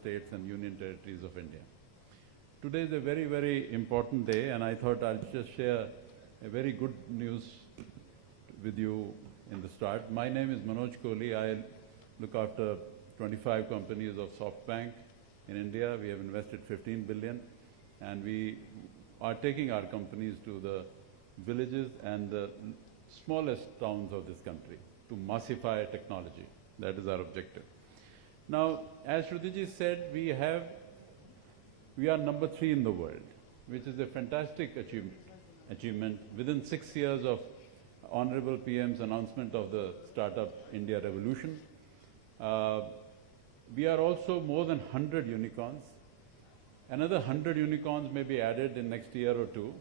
states and union territories of India. Today is a very, very important day, and I thought I'll just share a very good news with you in the start. My name is Manoj Kohli. I look after 25 companies of SoftBank in India. We have invested 15 billion, and we are taking our companies to the villages and the smallest towns of this country to massify technology. That is our objective. Now, as Shruti said, we are number 3 in the world, which is a fantastic achievement within 6 years of Honorable PM's announcement of the Startup India Revolution. We are also more than 100 unicorns. Another 100 unicorns may be added in next year or two.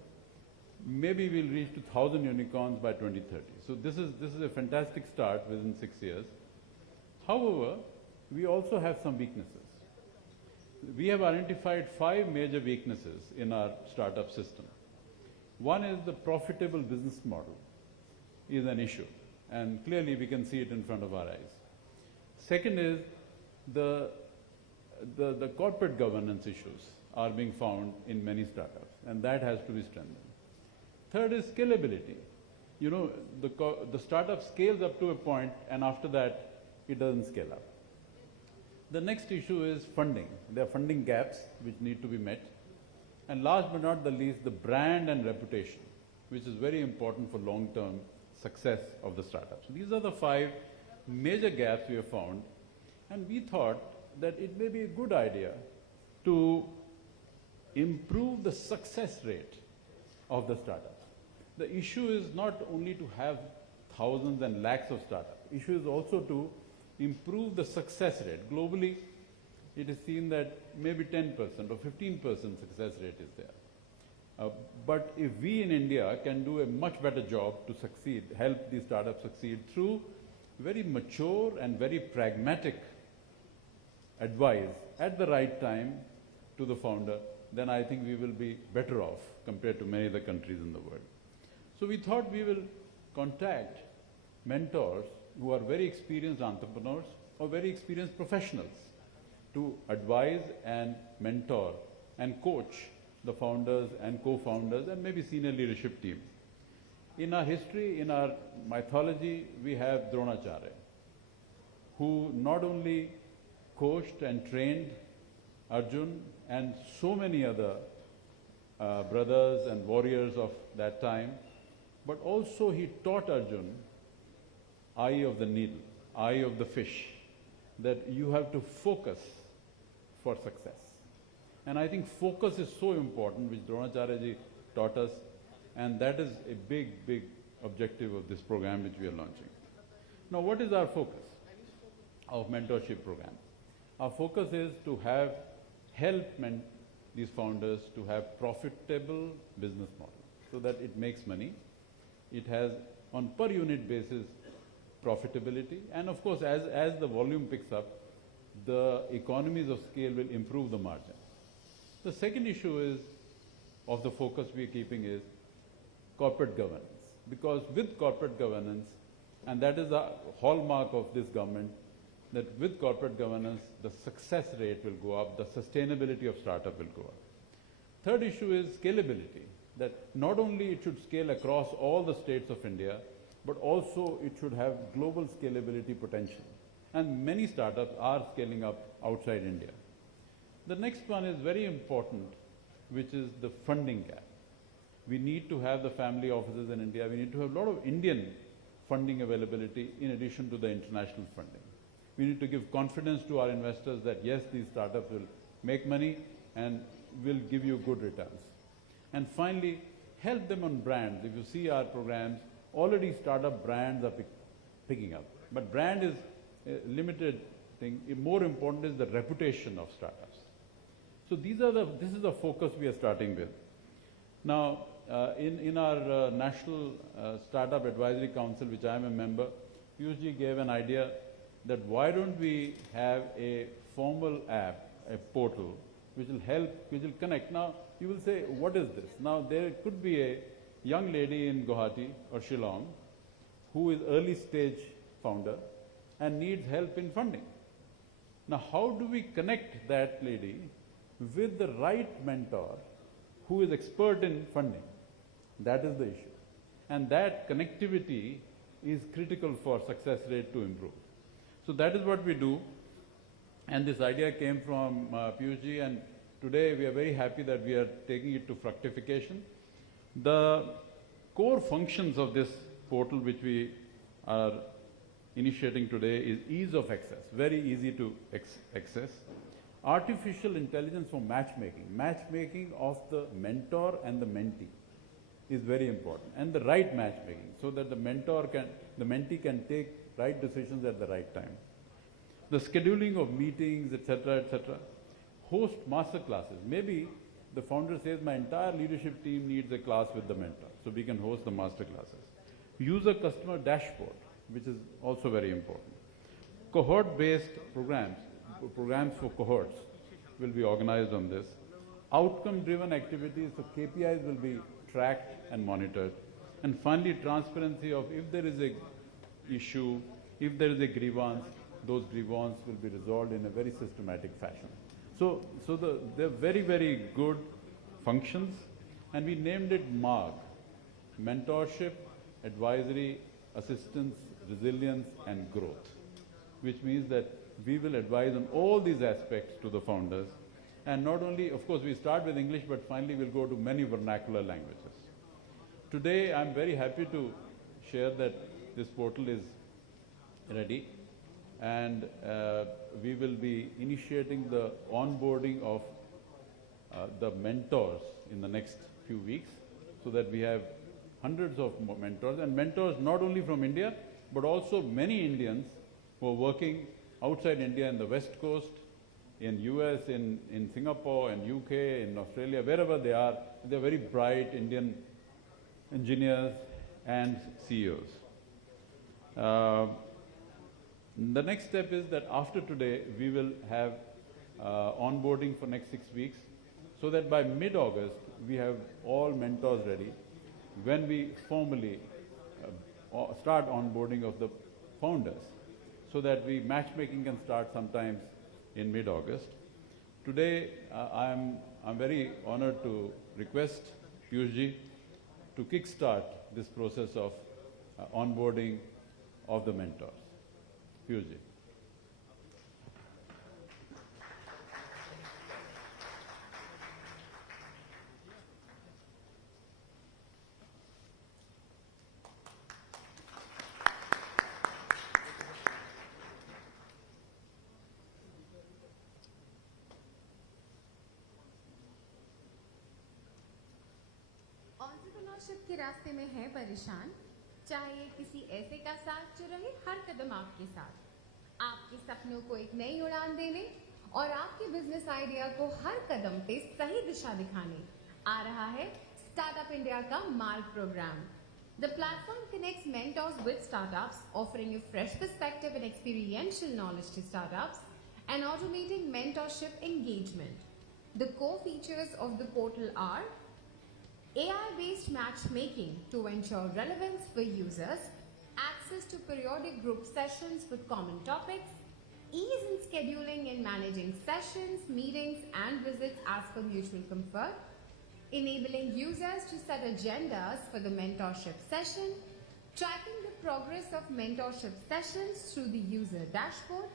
Maybe we'll reach to 1,000 unicorns by 2030. So this is a fantastic start within 6 years. However, we also have some weaknesses. We have identified 5 major weaknesses in our startup system. One is the profitable business model is an issue, and clearly we can see it in front of our eyes. Second is the corporate governance issues are being found in many startups, and that has to be strengthened. Third is scalability. You know, the startup scales up to a point, and after that, it doesn't scale up. The next issue is funding. There are funding gaps which need to be met. And last but not the least, the brand and reputation, which is very important for long-term success of the startups. These are the 5 major gaps we have found, and we thought that it may be a good idea to improve the success rate of the startups. The issue is not only to have thousands and lakhs of startups. The issue is also to improve the success rate. Globally, it is seen that maybe 10% or 15% success rate is there. But if we in India can do a much better job to succeed, help these startups succeed through very mature and very pragmatic advice at the right time to the founder, then I think we will be better off compared to many other countries in the world. So we thought we will contact mentors who are very experienced entrepreneurs or very experienced professionals to advise and mentor and coach the founders and co-founders and maybe senior leadership team. In our history, in our mythology, we have Dronacharya, who not only coached and trained Arjun and so many other brothers and warriors of that time, but also he taught Arjun eye of the needle, eye of the fish, that you have to focus for success. And I think focus is so important, which Dronacharya ji taught us, and that is a big, big objective of this program which we are launching. Now, what is our focus of mentorship program? Our focus is to help these founders to have profitable business model so that it makes money. It has on per unit basis profitability, and of course as the volume picks up, the economies of scale will improve the margin. The second issue is of the focus we are keeping is corporate governance, because with corporate governance, and that is the hallmark of this government, that with corporate governance the success rate will go up, the sustainability of startup will go up. Third issue is scalability, that not only it should scale across all the states of India, but also it should have global scalability potential. And many startups are scaling up outside India. The next one is very important, which is the funding gap. We need to have the family offices in India. We need to have a lot of Indian funding availability in addition to the international funding. We need to give confidence to our investors that yes, these startups will make money and will give you good returns. And finally, help them on brands. If you see our programs, already startup brands are picking up. But brand is a limited thing. More important is the reputation of startups. So this is the focus we are starting with. Now, in our National Startup Advisory Council, which I am a member, Piyush gave an idea that why don't we have a formal app, a portal, which will help, which will connect. Now, you will say, what is this? Now, there could be a young lady in Guwahati or Shillong who is early stage founder and needs help in funding. Now, how do we connect that lady with the right mentor who is expert in funding? That is the issue. And that connectivity is critical for success rate to improve. So that is what we do. And this idea came from Piyush, and today we are very happy that we are taking it to fructification. The core functions of this portal which we are initiating today is ease of access, very easy to access. Artificial intelligence for matchmaking of the mentor and the mentee is very important, and the right matchmaking so that the mentee can take right decisions at the right time. The scheduling of meetings, etc., host master classes. Maybe the founder says, my entire leadership team needs a class with the mentor, so we can host the master classes. User customer dashboard, which is also very important. Cohort-based programs for cohorts will be organized on this. Outcome-driven activities, so KPIs will be tracked and monitored. And finally, transparency of if there is a issue, if there is a grievance, those grievances will be resolved in a very systematic fashion. So they're very, very good functions, and we named it MARG, Mentorship, Advisory, Assistance, Resilience, and Growth, which means that we will advise on all these aspects to the founders. And not only, of course, we start with English, but finally we'll go to many vernacular languages. Today, I'm very happy to share that this portal is ready, and we will be initiating the onboarding of the mentors in the next few weeks, so that we have hundreds of mentors, and mentors not only from India, but also many Indians who are working outside India in the West Coast, in US, in Singapore, in UK, in Australia, wherever they are. They're very bright Indian engineers and CEOs. The next step is that after today, we will have onboarding for next 6 weeks, so that by mid-August, we have all mentors ready when we formally start onboarding of the founders, so that matchmaking can start sometimes in mid-August. Today, I'm very honored to request Piyush to kickstart this process of onboarding of the mentors. Piyush. Entrepreneurship के रास्ते में है परेशान, चाहिए किसी ऐसे का साथ जो रहे हर कदम आपके साथ, आपके सपनों को एक नई उड़ान देने और आपके बिजनेस आइडिया को हर कदम पे सही दिशा दिखाने आ रहा है स्टार्टअप इंडिया का मार्ग programme. The platform connects mentors with startups, offering a fresh perspective and experiential knowledge to startups and automating mentorship engagement. The core features of the portal are AI-based matchmaking to ensure relevance for users, access to periodic group sessions with common topics, ease in scheduling and managing sessions, meetings, and visits as per mutual comfort, enabling users to set agendas for the mentorship session, tracking the progress of mentorship sessions through the user dashboard,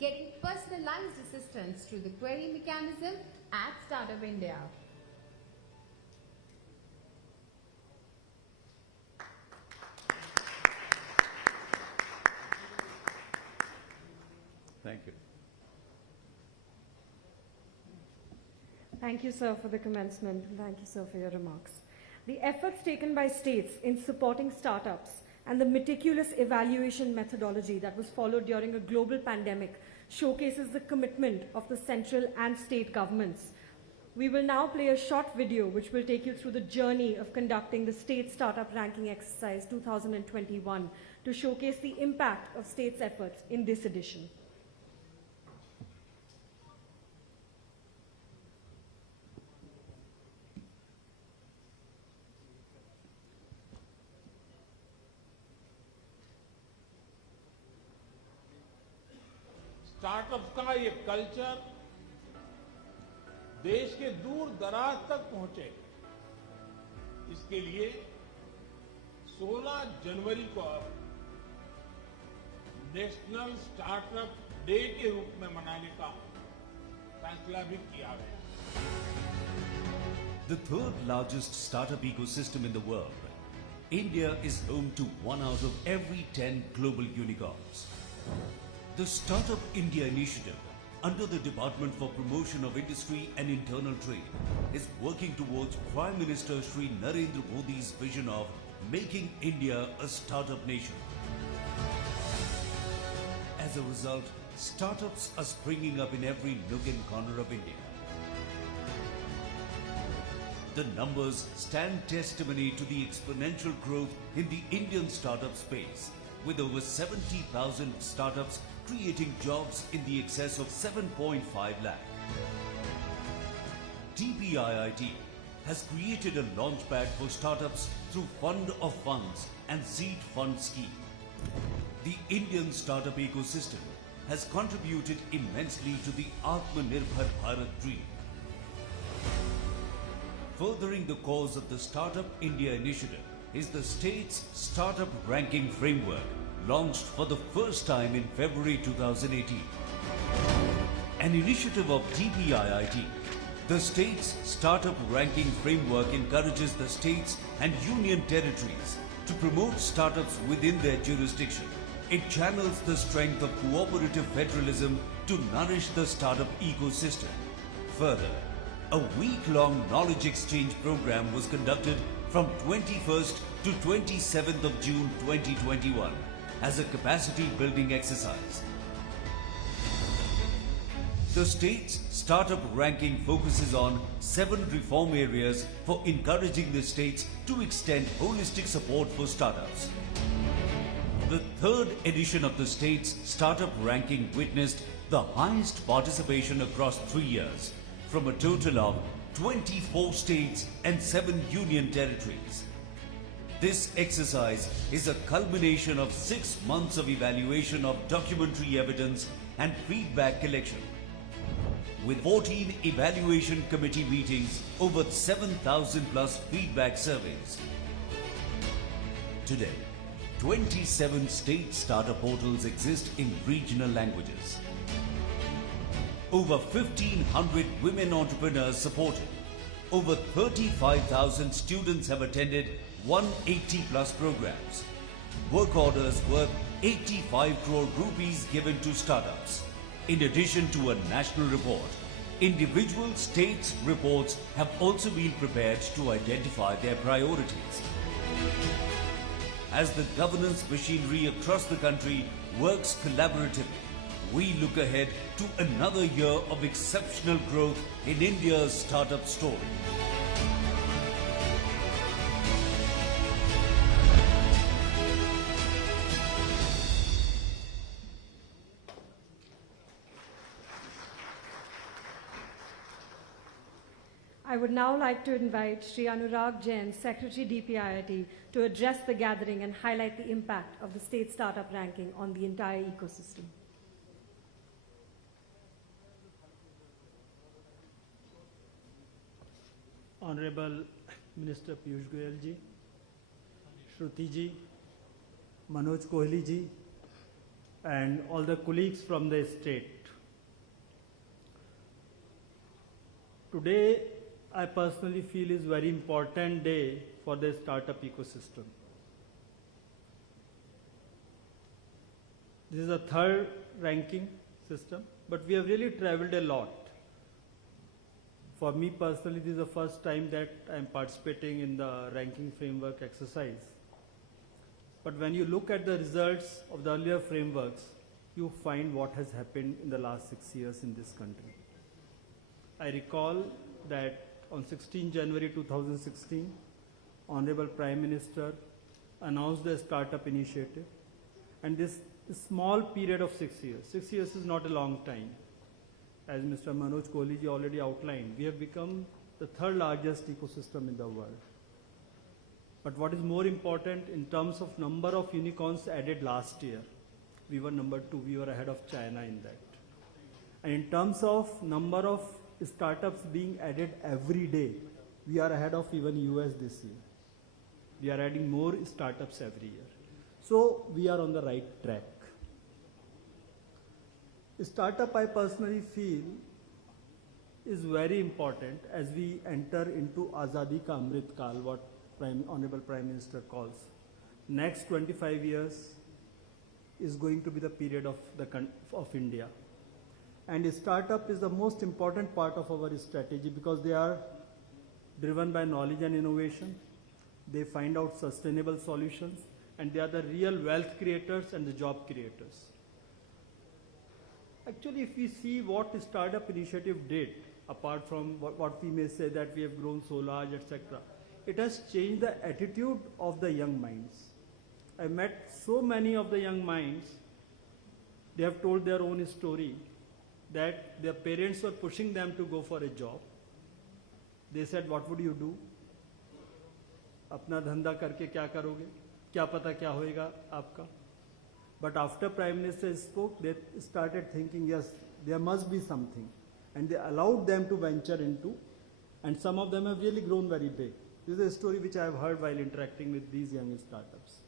getting personalized assistance through the query mechanism at Startup India. Thank you. Thank you, sir, for the commencement. Thank you, sir, for your remarks. The efforts taken by states in supporting startups and the meticulous evaluation methodology that was followed during a global pandemic showcases the commitment of the central and state governments. We will now play a short video which will take you through the journey of conducting the State Startup Ranking Exercise 2021 to showcase the impact of states' efforts in this edition. Startup का ये culture देश के दूर दराज तक पहुंचे, इसके लिए 16 जनवरी को नेशनल स्टार्टअप डे के रूप में मनाने का फैसला भी किया गया। The third largest startup ecosystem in the world, India is home to 1 out of every 10 global unicorns. The Startup India initiative, under the Department for Promotion of Industry and Internal Trade, is working towards Prime Minister Shri Narendra Modi's vision of making India a startup nation. As a result, startups are springing up in every nook and corner of India. The numbers stand testimony to the exponential growth in the Indian startup space, with over 70,000 startups creating jobs in the excess of 7.5 lakh. TPIIT has created a launchpad for startups through Fund of Funds and Seed Fund scheme. The Indian startup ecosystem has contributed immensely to the Atmanirbhar Bharat dream. Furthering the cause of the Startup India initiative is the state's Startup Ranking Framework, launched for the first time in February 2018. An initiative of TPIIT, the state's Startup Ranking Framework encourages the states and union territories to promote startups within their jurisdiction. It channels the strength of cooperative federalism to nourish the startup ecosystem. Further, a week-long knowledge exchange program was conducted from 21st to 27th of June 2021 as a capacity building exercise. The state's startup ranking focuses on 7 reform areas for encouraging the states to extend holistic support for startups. The third edition of the state's startup ranking witnessed the highest participation across 3 years, from a total of 24 states and 7 union territories. This exercise is a culmination of 6 months of evaluation of documentary evidence and feedback collection. With 14 evaluation committee meetings, over 7,000 plus feedback surveys. Today, 27 state startup portals exist in regional languages. Over 1,500 women entrepreneurs supported. Over 35,000 students have attended 180 plus programs. Work orders worth 85 crore rupees given to startups. In addition to a national report, individual states' reports have also been prepared to identify their priorities. As the governance machinery across the country works collaboratively, we look ahead to another year of exceptional growth in India's startup story. I would now like to invite Sri Anurag Jain, Secretary DPIIT, to address the gathering and highlight the impact of the state startup ranking on the entire ecosystem. Honorable Minister Piyush Goyal ji, Shruti ji, Manoj Kohli ji, and all the colleagues from the state. Today, I personally feel is very important day for the startup ecosystem. This is a third ranking system, but we have really traveled a lot. For me personally, this is the first time that I am participating in the ranking framework exercise. But when you look at the results of the earlier frameworks, you find what has happened in the last 6 years in this country. I recall that on 16 January 2016, Honorable Prime Minister announced the startup initiative, and this small period of 6 years. 6 years is not a long time. As Mr. Manoj Kohli ji already outlined, we have become the third largest ecosystem in the world. But what is more important in terms of number of unicorns added last year, we were number 2, we were ahead of China in that. And in terms of number of startups being added every day, we are ahead of even US this year. We are adding more startups every year. So we are on the right track. Startup, I personally feel, is very important as we enter into Azadi Ka Amrit Kal, what Honorable Prime Minister calls. Next 25 years is going to be the period of India. And startup is the most important part of our strategy because they are driven by knowledge and innovation. They find out sustainable solutions, and they are the real wealth creators and the job creators. Actually, if we see what startup initiative did, apart from what we may say that we have grown so large, etc., it has changed the attitude of the young minds. I met so many of the young minds, they have told their own story, that their parents were pushing them to go for a job. They said, what would you do? अपना धंधा करके क्या करोगे? क्या पता क्या होएगा आपका? But after Prime Minister spoke, they started thinking, yes, there must be something. And they allowed them to venture into, and some of them have really grown very big. This is a story which I have heard while interacting with these young startups.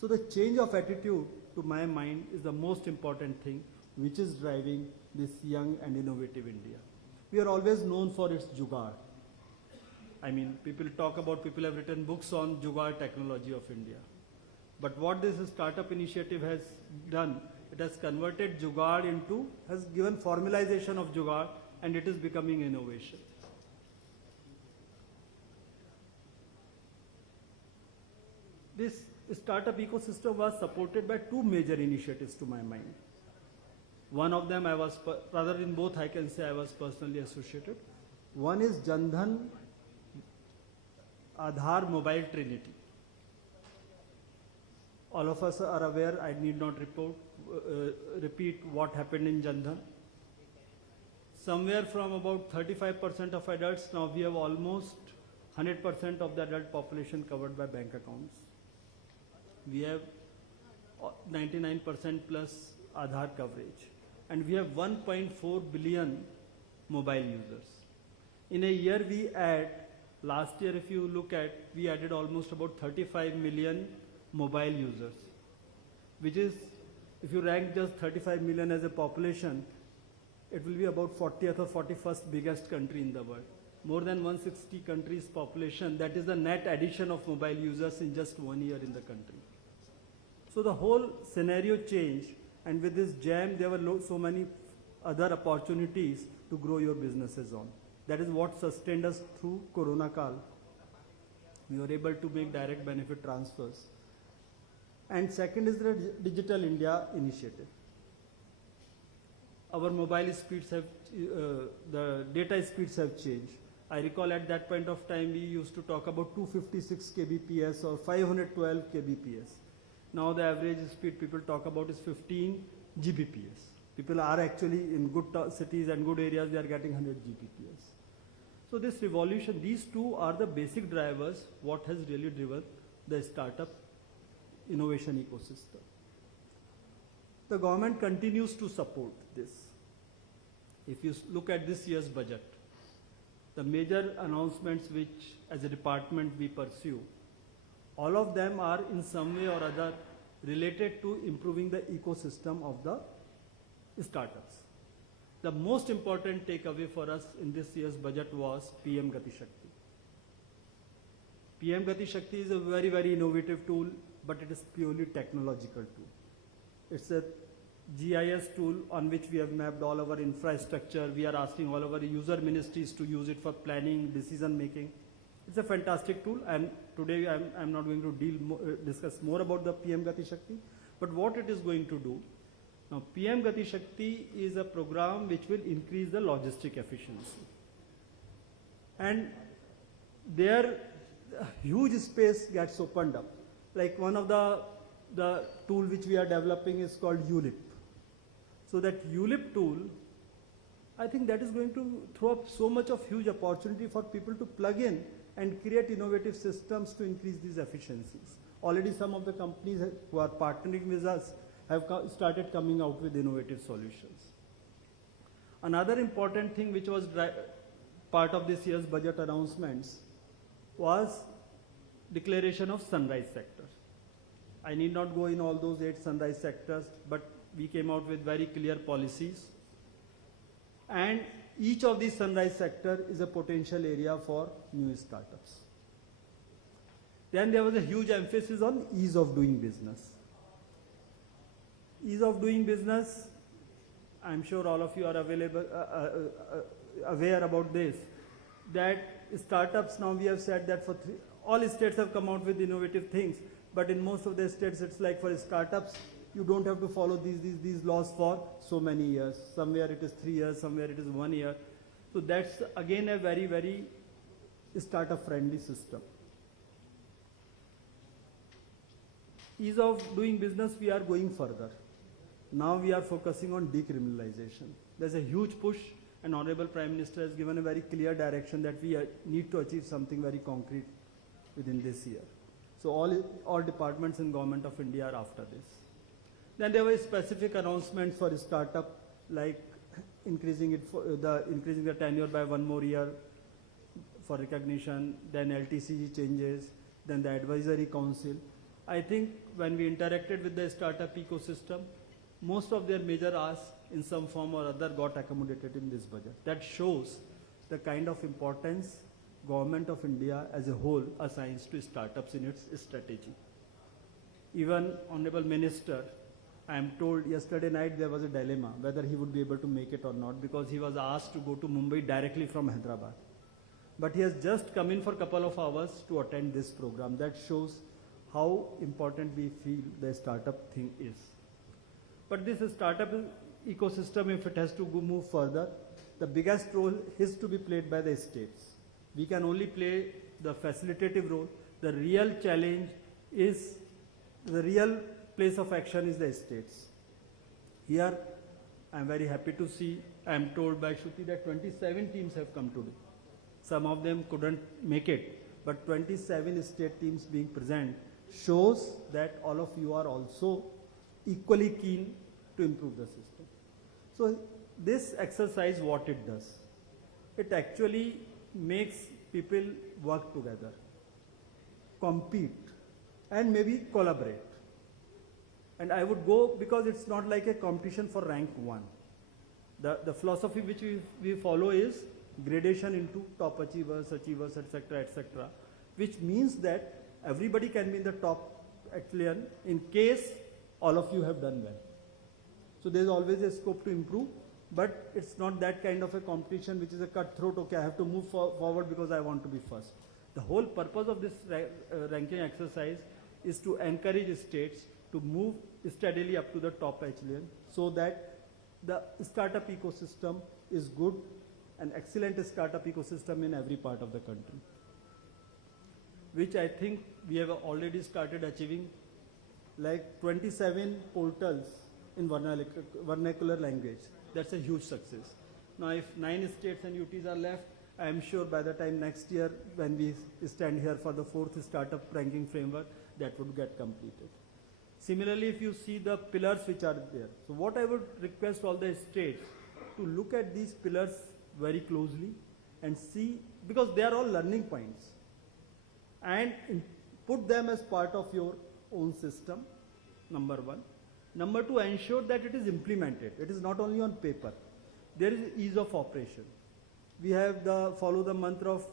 So the change of attitude, to my mind, is the most important thing which is driving this young and innovative India. We are always known for its jugaad. I mean, people have written books on jugaad technology of India. But what this startup initiative has done, it has converted jugaad into, has given formalization of jugaad, and it is becoming innovation. This startup ecosystem was supported by two major initiatives to my mind. One of them rather in both I can say I was personally associated. One is Jan Dhan Aadhaar Mobile Trinity. All of us are aware, I need not repeat what happened in Jan Dhan. Somewhere from about 35% of adults, now we have almost 100% of the adult population covered by bank accounts. We have 99% plus Aadhaar coverage. And we have 1.4 billion mobile users. In a year we add, last year if you look at, we added almost about 35 million mobile users, which is, if you rank just 35 million as a population, it will be about 40th or 41st biggest country in the world. More than 160 countries population, that is the net addition of mobile users in just 1 year in the country. So the whole scenario changed, and with this jam, there were so many other opportunities to grow your businesses on. That is what sustained us through Corona Kal. We were able to make direct benefit transfers. And second is the Digital India initiative. Our mobile speeds have, the data speeds have changed. I recall at that point of time we used to talk about 256 kbps or 512 kbps. Now the average speed people talk about is 15 Gbps. People are actually in good cities and good areas, they are getting 100 Gbps. So this revolution, these two are the basic drivers, what has really driven the startup innovation ecosystem. The government continues to support this. If you look at this year's budget, the major announcements which as a department we pursue, all of them are in some way or other related to improving the ecosystem of the startups. The most important takeaway for us in this year's budget was PM Gati Shakti. PM Gati Shakti is a very, very innovative tool, but it is purely technological tool. It's a GIS tool on which we have mapped all our infrastructure. We are asking all our user ministries to use it for planning, decision making. It's a fantastic tool, and today I'm not going to discuss more about the PM Gati Shakti, but what it is going to do. Now, PM Gati Shakti is a program which will increase the logistic efficiency. And there, a huge space gets opened up. Like one of the tool which we are developing is called ULIP. So that ULIP tool, I think that is going to throw up so much of huge opportunity for people to plug in and create innovative systems to increase these efficiencies. Already some of the companies who are partnering with us have started coming out with innovative solutions. Another important thing which was part of this year's budget announcements was declaration of sunrise sector. I need not go in all those 8 sunrise sectors, but we came out with very clear policies. And each of these sunrise sector is a potential area for new startups. Then there was a huge emphasis on ease of doing business. Ease of doing business, I'm sure all of you are aware about this, that startups now we have said that all states have come out with innovative things, but in most of the states it's like for startups, you don't have to follow these laws for so many years. Somewhere it is 3 years, somewhere it is 1 year. So that's again a very, very startup friendly system. Ease of doing business, we are going further. Now we are focusing on decriminalization. There's a huge push, and Honorable Prime Minister has given a very clear direction that we need to achieve something very concrete within this year. So all departments in Government of India are after this. Then there were specific announcements for startup, like increasing the tenure by 1 more year for recognition, then LTCG changes, then the advisory council. I think when we interacted with the startup ecosystem, most of their major asks in some form or other got accommodated in this budget. That shows the kind of importance Government of India as a whole assigns to startups in its strategy. Even Honorable Minister, I am told yesterday night there was a dilemma whether he would be able to make it or not, because he was asked to go to Mumbai directly from Hyderabad. But he has just come in for a couple of hours to attend this program. That shows how important we feel the startup thing is. But this startup ecosystem, if it has to move further, the biggest role is to be played by the states. We can only play the facilitative role. The real challenge is, the real place of action is the states. Here, I am very happy to see, I am told by Shruti that 27 teams have come today. Some of them couldn't make it, but 27 state teams being present shows that all of you are also equally keen to improve the system. So this exercise, what it does, it actually makes people work together, compete, and maybe collaborate. And I would go, because it's not like a competition for rank 1. The philosophy which we follow is gradation into top achievers, etc., etc., which means that everybody can be in the top echelon in case all of you have done well. So there's always a scope to improve, but it's not that kind of a competition which is a cutthroat, okay, I have to move forward because I want to be first. The whole purpose of this ranking exercise is to encourage states to move steadily up to the top echelon so that the startup ecosystem is good, an excellent startup ecosystem in every part of the country, which I think we have already started achieving, like 27 portals in vernacular language. That's a huge success. Now if 9 states and UTs are left, I am sure by the time next year when we stand here for the 4th startup ranking framework, that would get completed. Similarly, if you see the pillars which are there, so what I would request all the states to look at these pillars very closely and see, because they are all learning points, and put them as part of your own system, number 1. Number 2, ensure that it is implemented. It is not only on paper. There is ease of operation. We have follow the mantra of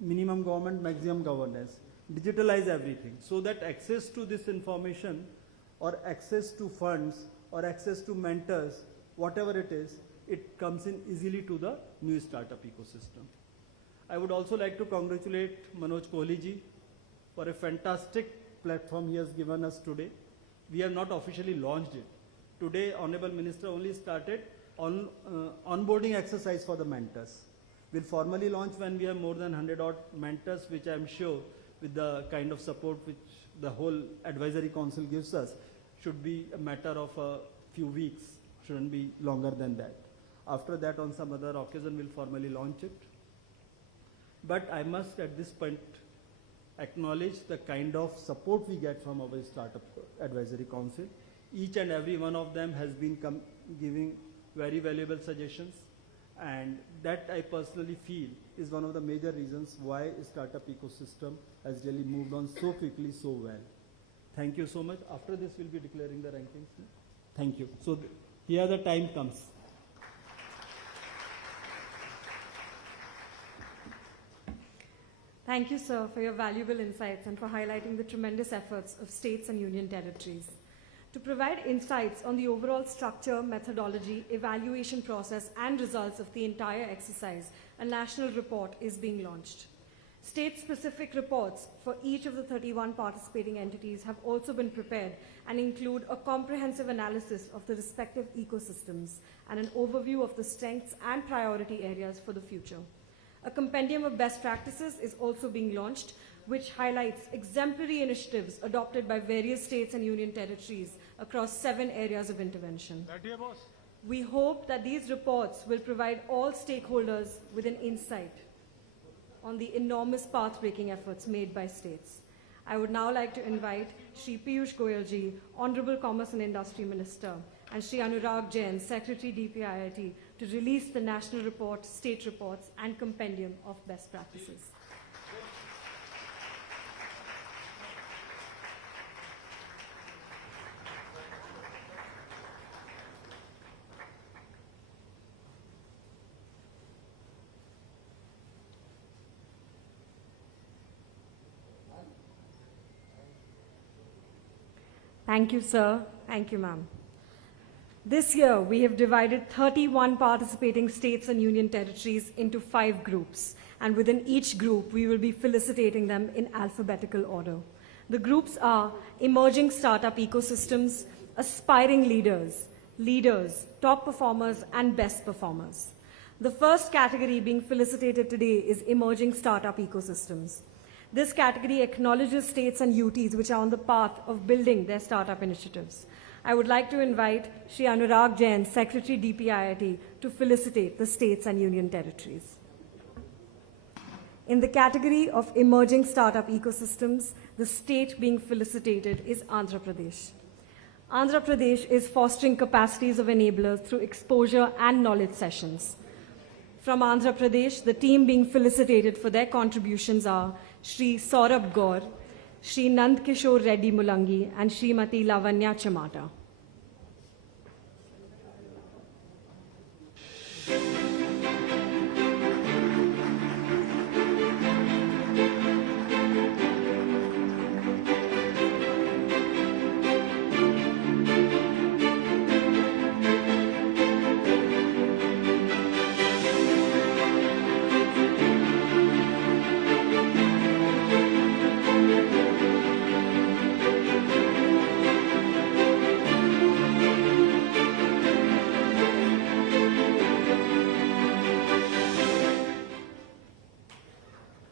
minimum government, maximum governance. Digitalize everything so that access to this information or access to funds or access to mentors, whatever it is, it comes in easily to the new startup ecosystem. I would also like to congratulate Manoj Kohli ji for a fantastic platform he has given us today. We have not officially launched it. Today, Honorable Minister only started onboarding exercise for the mentors. We'll formally launch when we have more than 100 odd mentors, which I'm sure with the kind of support which the whole advisory council gives us, should be a matter of a few weeks, shouldn't be longer than that. After that, on some other occasion, we'll formally launch it. But I must at this point acknowledge the kind of support we get from our startup advisory council. Each and every one of them has been giving very valuable suggestions, and that I personally feel is one of the major reasons why startup ecosystem has really moved on so quickly, so well. Thank you so much. After this, we'll be declaring the rankings. Thank you. So here the time comes. Thank you, sir, for your valuable insights and for highlighting the tremendous efforts of states and union territories. To provide insights on the overall structure, methodology, evaluation process, and results of the entire exercise, a national report is being launched. State-specific reports for each of the 31 participating entities have also been prepared and include a comprehensive analysis of the respective ecosystems and an overview of the strengths and priority areas for the future. A compendium of best practices is also being launched, which highlights exemplary initiatives adopted by various states and union territories across 7 areas of intervention. We hope that these reports will provide all stakeholders with an insight on the enormous path-breaking efforts made by states. I would now like to invite Shri Piyush Goyal ji, Honorable Commerce and Industry Minister, and Shri Anurag Jain, Secretary DPIIT, to release the national report, state reports, and compendium of best practices. Thank you, sir. Thank you, ma'am. This year, we have divided 31 participating states and union territories into 5 groups, and within each group, we will be felicitating them in alphabetical order. The groups are emerging startup ecosystems, aspiring leaders, leaders, top performers, and best performers. The first category being felicitated today is emerging startup ecosystems. This category acknowledges states and UTs which are on the path of building their startup initiatives. I would like to invite Shri Anurag Jain, Secretary DPIIT, to felicitate the states and union territories. In the category of emerging startup ecosystems, the state being felicitated is Andhra Pradesh. Andhra Pradesh is fostering capacities of enablers through exposure and knowledge sessions. From Andhra Pradesh, the team being felicitated for their contributions are Shri Saurabh Gaur, Shri Nand Kishore Reddy Mulangi, and Srimati Lavanya Chamata.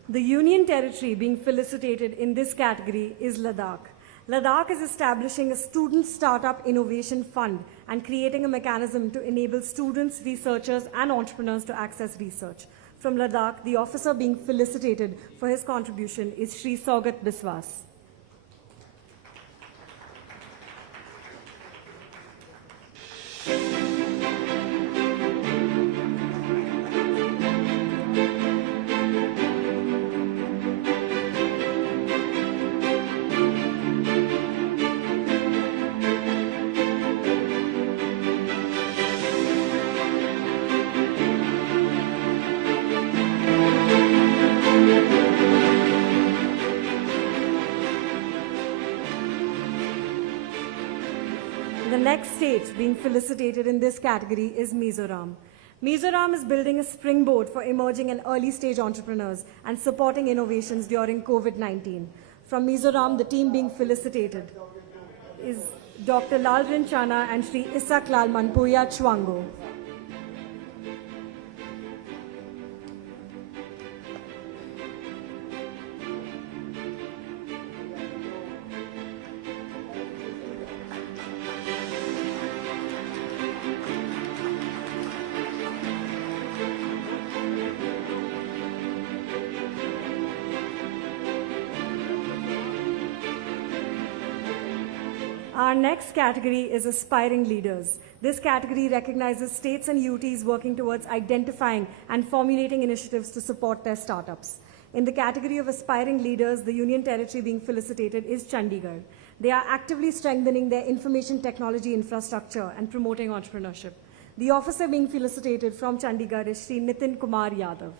The union territory being felicitated in this category is Ladakh. Ladakh is establishing a student startup innovation fund and creating a mechanism to enable students, researchers, and entrepreneurs to access research. From Ladakh, the officer being felicitated for his contribution is Shri Saugat Biswas. The next state being felicitated in this category is Mizoram. Mizoram is building a springboard for emerging and early-stage entrepreneurs and supporting innovations during COVID-19. From Mizoram, the team being felicitated is Dr. Lalrin Chana and Shri Isak Lal Manpuya Chwango. Our next category is aspiring leaders. This category recognizes states and UTs working towards identifying and formulating initiatives to support their startups. In the category of aspiring leaders, the union territory being felicitated is Chandigarh. They are actively strengthening their information technology infrastructure and promoting entrepreneurship. The officer being felicitated from Chandigarh is Shri Nitin Kumar Yadav.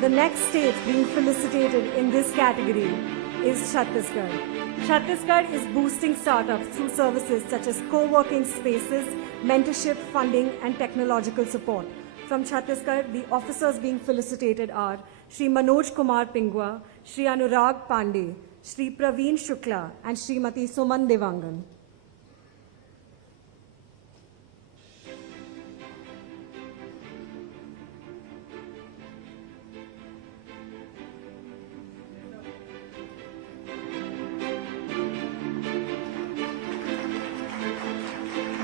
The next state being felicitated in this category is Chhattisgarh. Chhattisgarh is boosting startups through services such as co-working spaces, mentorship, funding, and technological support. From Chhattisgarh, the officers being felicitated are Shri Manoj Kumar Pingwa, Shri Anurag Pandey, Shri Praveen Shukla, and Shrimati Suman Devangan.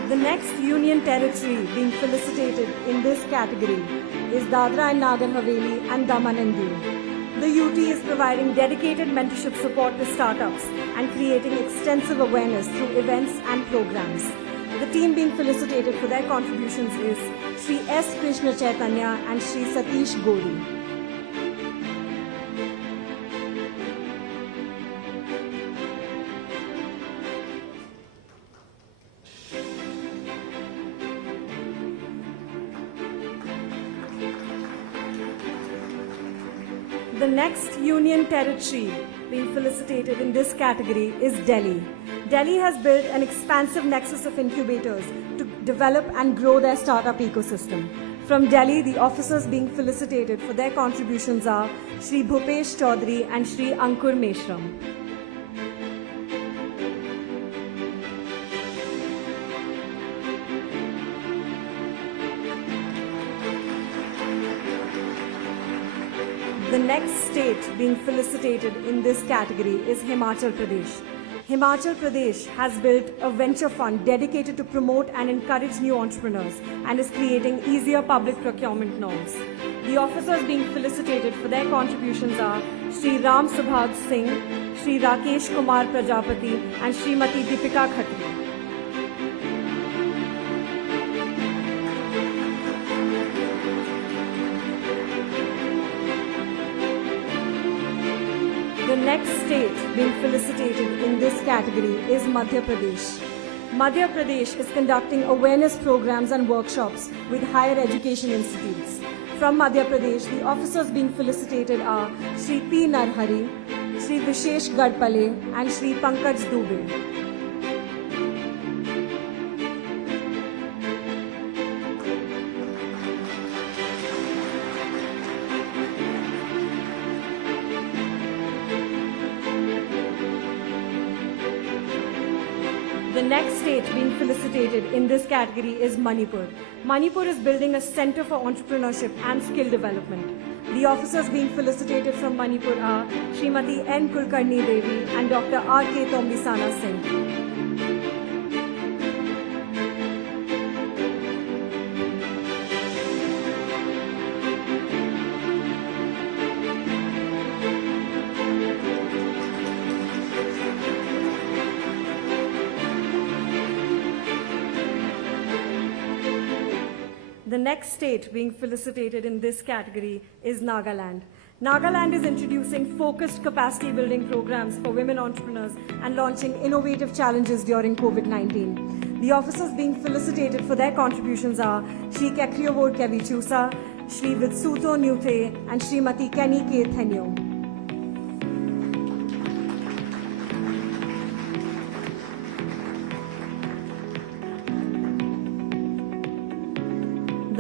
The next union territory being felicitated in this category is Dadra and Nagar Haveli and Daman and Diu. The UT is providing dedicated mentorship support to startups and creating extensive awareness through events and programs. The team being felicitated for their contributions is Shri S. Krishna Chaitanya and Shri Satish Gori. The next union territory being felicitated in this category is Delhi. Delhi has built an expansive nexus of incubators to develop and grow their startup ecosystem. From Delhi, the officers being felicitated for their contributions are Shri Bhupesh Chaudhary and Shri Ankur Meshram. The next state being felicitated in this category is Himachal Pradesh. Himachal Pradesh has built a venture fund dedicated to promote and encourage new entrepreneurs and is creating easier public procurement norms. The officers being felicitated for their contributions are Shri Ram Subhag Singh, Shri Rakesh Kumar Prajapati, and Shrimati Deepika Khatri. The next state being felicitated in this category is Madhya Pradesh. Madhya Pradesh is conducting awareness programs and workshops with higher education institutes. From Madhya Pradesh, the officers being felicitated are Shri P. Narhari, Shri Vishesh Gadpale, and Shri Pankaj Dubey. The next state being felicitated in this category is Manipur. Manipur is building a center for entrepreneurship and skill development. The officers being felicitated from Manipur are Srimati N. Kulkarni Devi and Dr. R. K. Tombisana Singh. The next state being felicitated in this category is Nagaland. Nagaland is introducing focused capacity building programs for women entrepreneurs and launching innovative challenges during COVID-19. The officers being felicitated for their contributions are Shri Kekriovod Kevichusa, Shri Vitsuto Nyuthe, and Srimati Kenny K. Thenyo.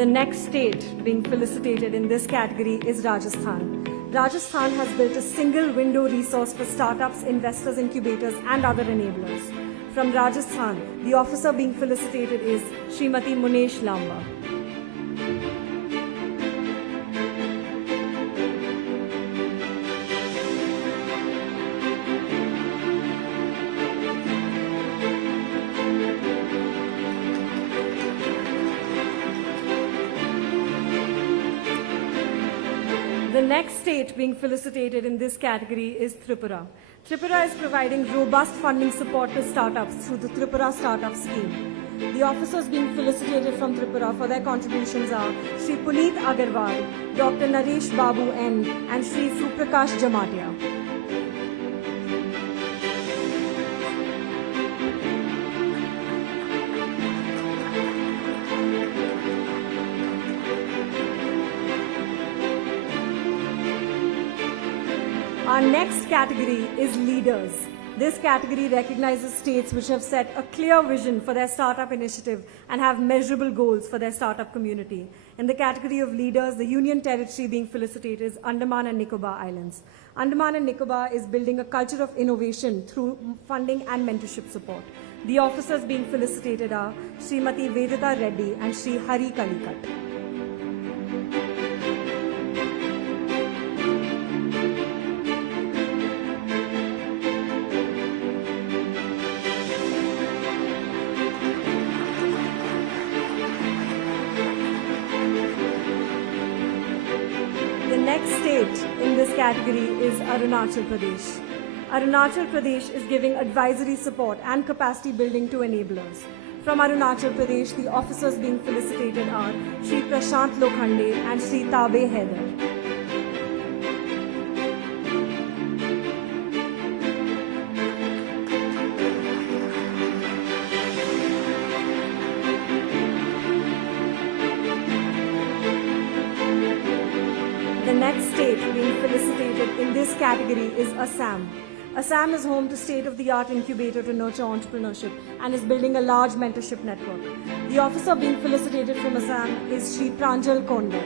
The next state being felicitated in this category is Rajasthan. Rajasthan has built a single window resource for startups, investors, incubators, and other enablers. From Rajasthan, the officer being felicitated is Srimati Munesh Lamba. The next state being felicitated in this category is Tripura. Tripura is providing robust funding support to startups through the Tripura Startup Scheme. The officers being felicitated from Tripura for their contributions are Shri Puneet Agarwal, Dr. Naresh Babu N, and Shri Suprakash Jamatia. Our next category is leaders. This category recognizes states which have set a clear vision for their startup initiative and have measurable goals for their startup community. In the category of leaders, the Union Territory being felicitated is Andaman and Nicobar Islands. Andaman and Nicobar is building a culture of innovation through funding and mentorship support. The officers being felicitated are Srimati Vedita Reddy and Shri Hari Kalikat. The next state in this category is Arunachal Pradesh. Arunachal Pradesh is giving advisory support and capacity building to enablers. From Arunachal Pradesh, the officers being felicitated are Shri Prashant Lokhande and Shri Tabe Haider. The next state being felicitated in this category is Assam. Assam is home to state-of-the-art incubator to nurture entrepreneurship and is building a large mentorship network. The officer being felicitated from Assam is Shri Pranjal Kondar.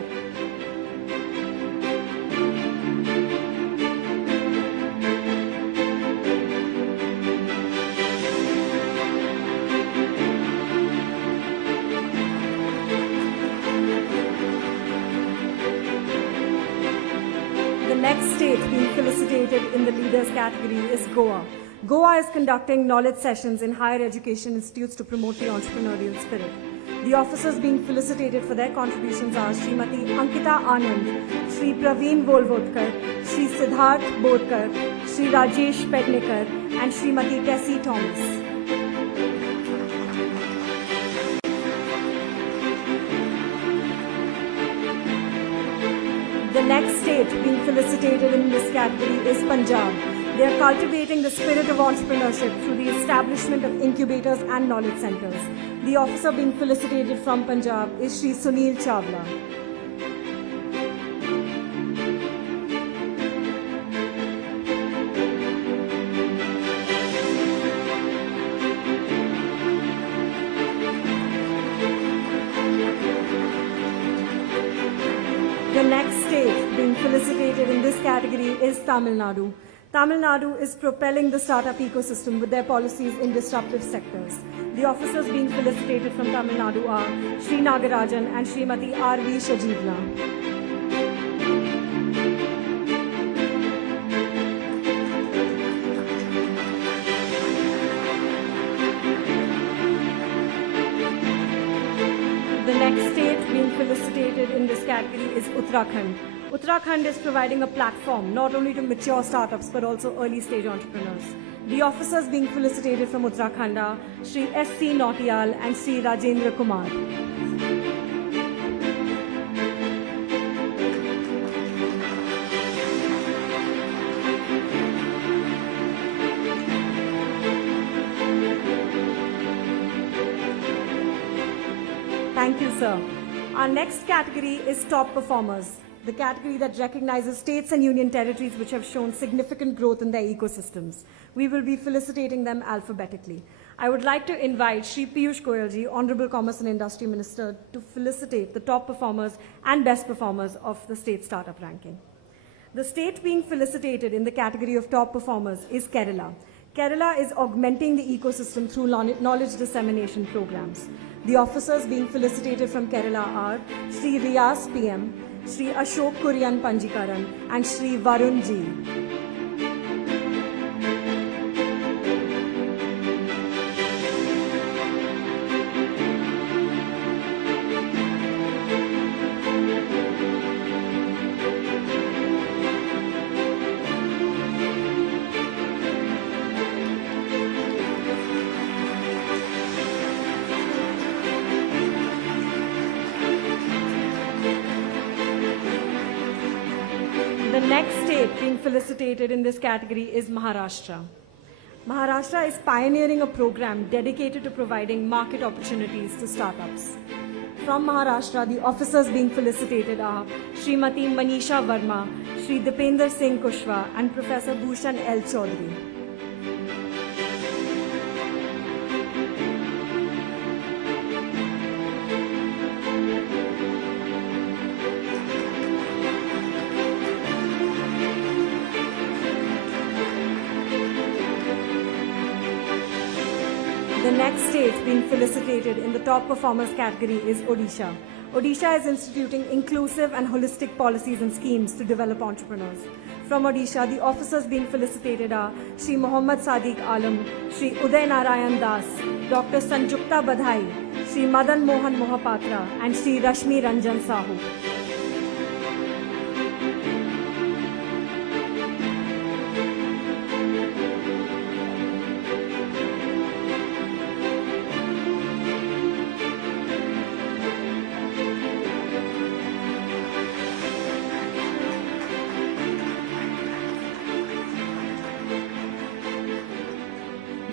The next state being felicitated in the leaders category is Goa. Goa is conducting knowledge sessions in higher education institutes to promote the entrepreneurial spirit. The officers being felicitated for their contributions are Srimati Ankita Anand, Shri Praveen Volvodkar, Shri Siddharth Bodkar, Shri Rajesh Pednekar, and Srimati Tessie Thomas. The next state being felicitated in this category is Punjab. They are cultivating the spirit of entrepreneurship through the establishment of incubators and knowledge centers. The officer being felicitated from Punjab is Shri Sunil Chawla. The next state being felicitated in this category is Tamil Nadu. Tamil Nadu is propelling the startup ecosystem with their policies in disruptive sectors. The officers being felicitated from Tamil Nadu are Sri Nagarajan and Srimati R.V. Shajivna. The next state being felicitated in this category is Uttarakhand. Uttarakhand is providing a platform not only to mature startups but also early stage entrepreneurs. The officers being felicitated from Uttarakhand are Shri S.C. Nautiyal and Shri Rajendra Kumar. Thank you, sir. Our next category is top performers, the category that recognizes states and union territories which have shown significant growth in their ecosystems. We will be felicitating them alphabetically. I would like to invite Shri Piyush Goyal, Honorable Commerce and Industry Minister, to felicitate the top performers and best performers of the state startup ranking. The state being felicitated in the category of top performers is Kerala. Kerala is augmenting the ecosystem through knowledge dissemination programs. The officers being felicitated from Kerala are Shri Riyas PM, Shri Ashok Kurian Panjikaran, and Shri Varun Ji. next state being felicitated in this category is Maharashtra. Maharashtra is pioneering a program dedicated to providing market opportunities to startups. From Maharashtra, the officers being felicitated are Srimati Manisha Verma, Shri Dipender Singh Kushwa, and Professor Bhushan L. Chaudhary. The next state being felicitated in the top performers category is Odisha. Odisha is instituting inclusive and holistic policies and schemes to develop entrepreneurs. From Odisha, the officers being felicitated are Shri Mohammad Sadiq Alam, Shri Uday Narayan Das, Dr. Sanjukta Badhai, Shri Madan Mohan Mohapatra, and Shri Rashmi Ranjan Sahu.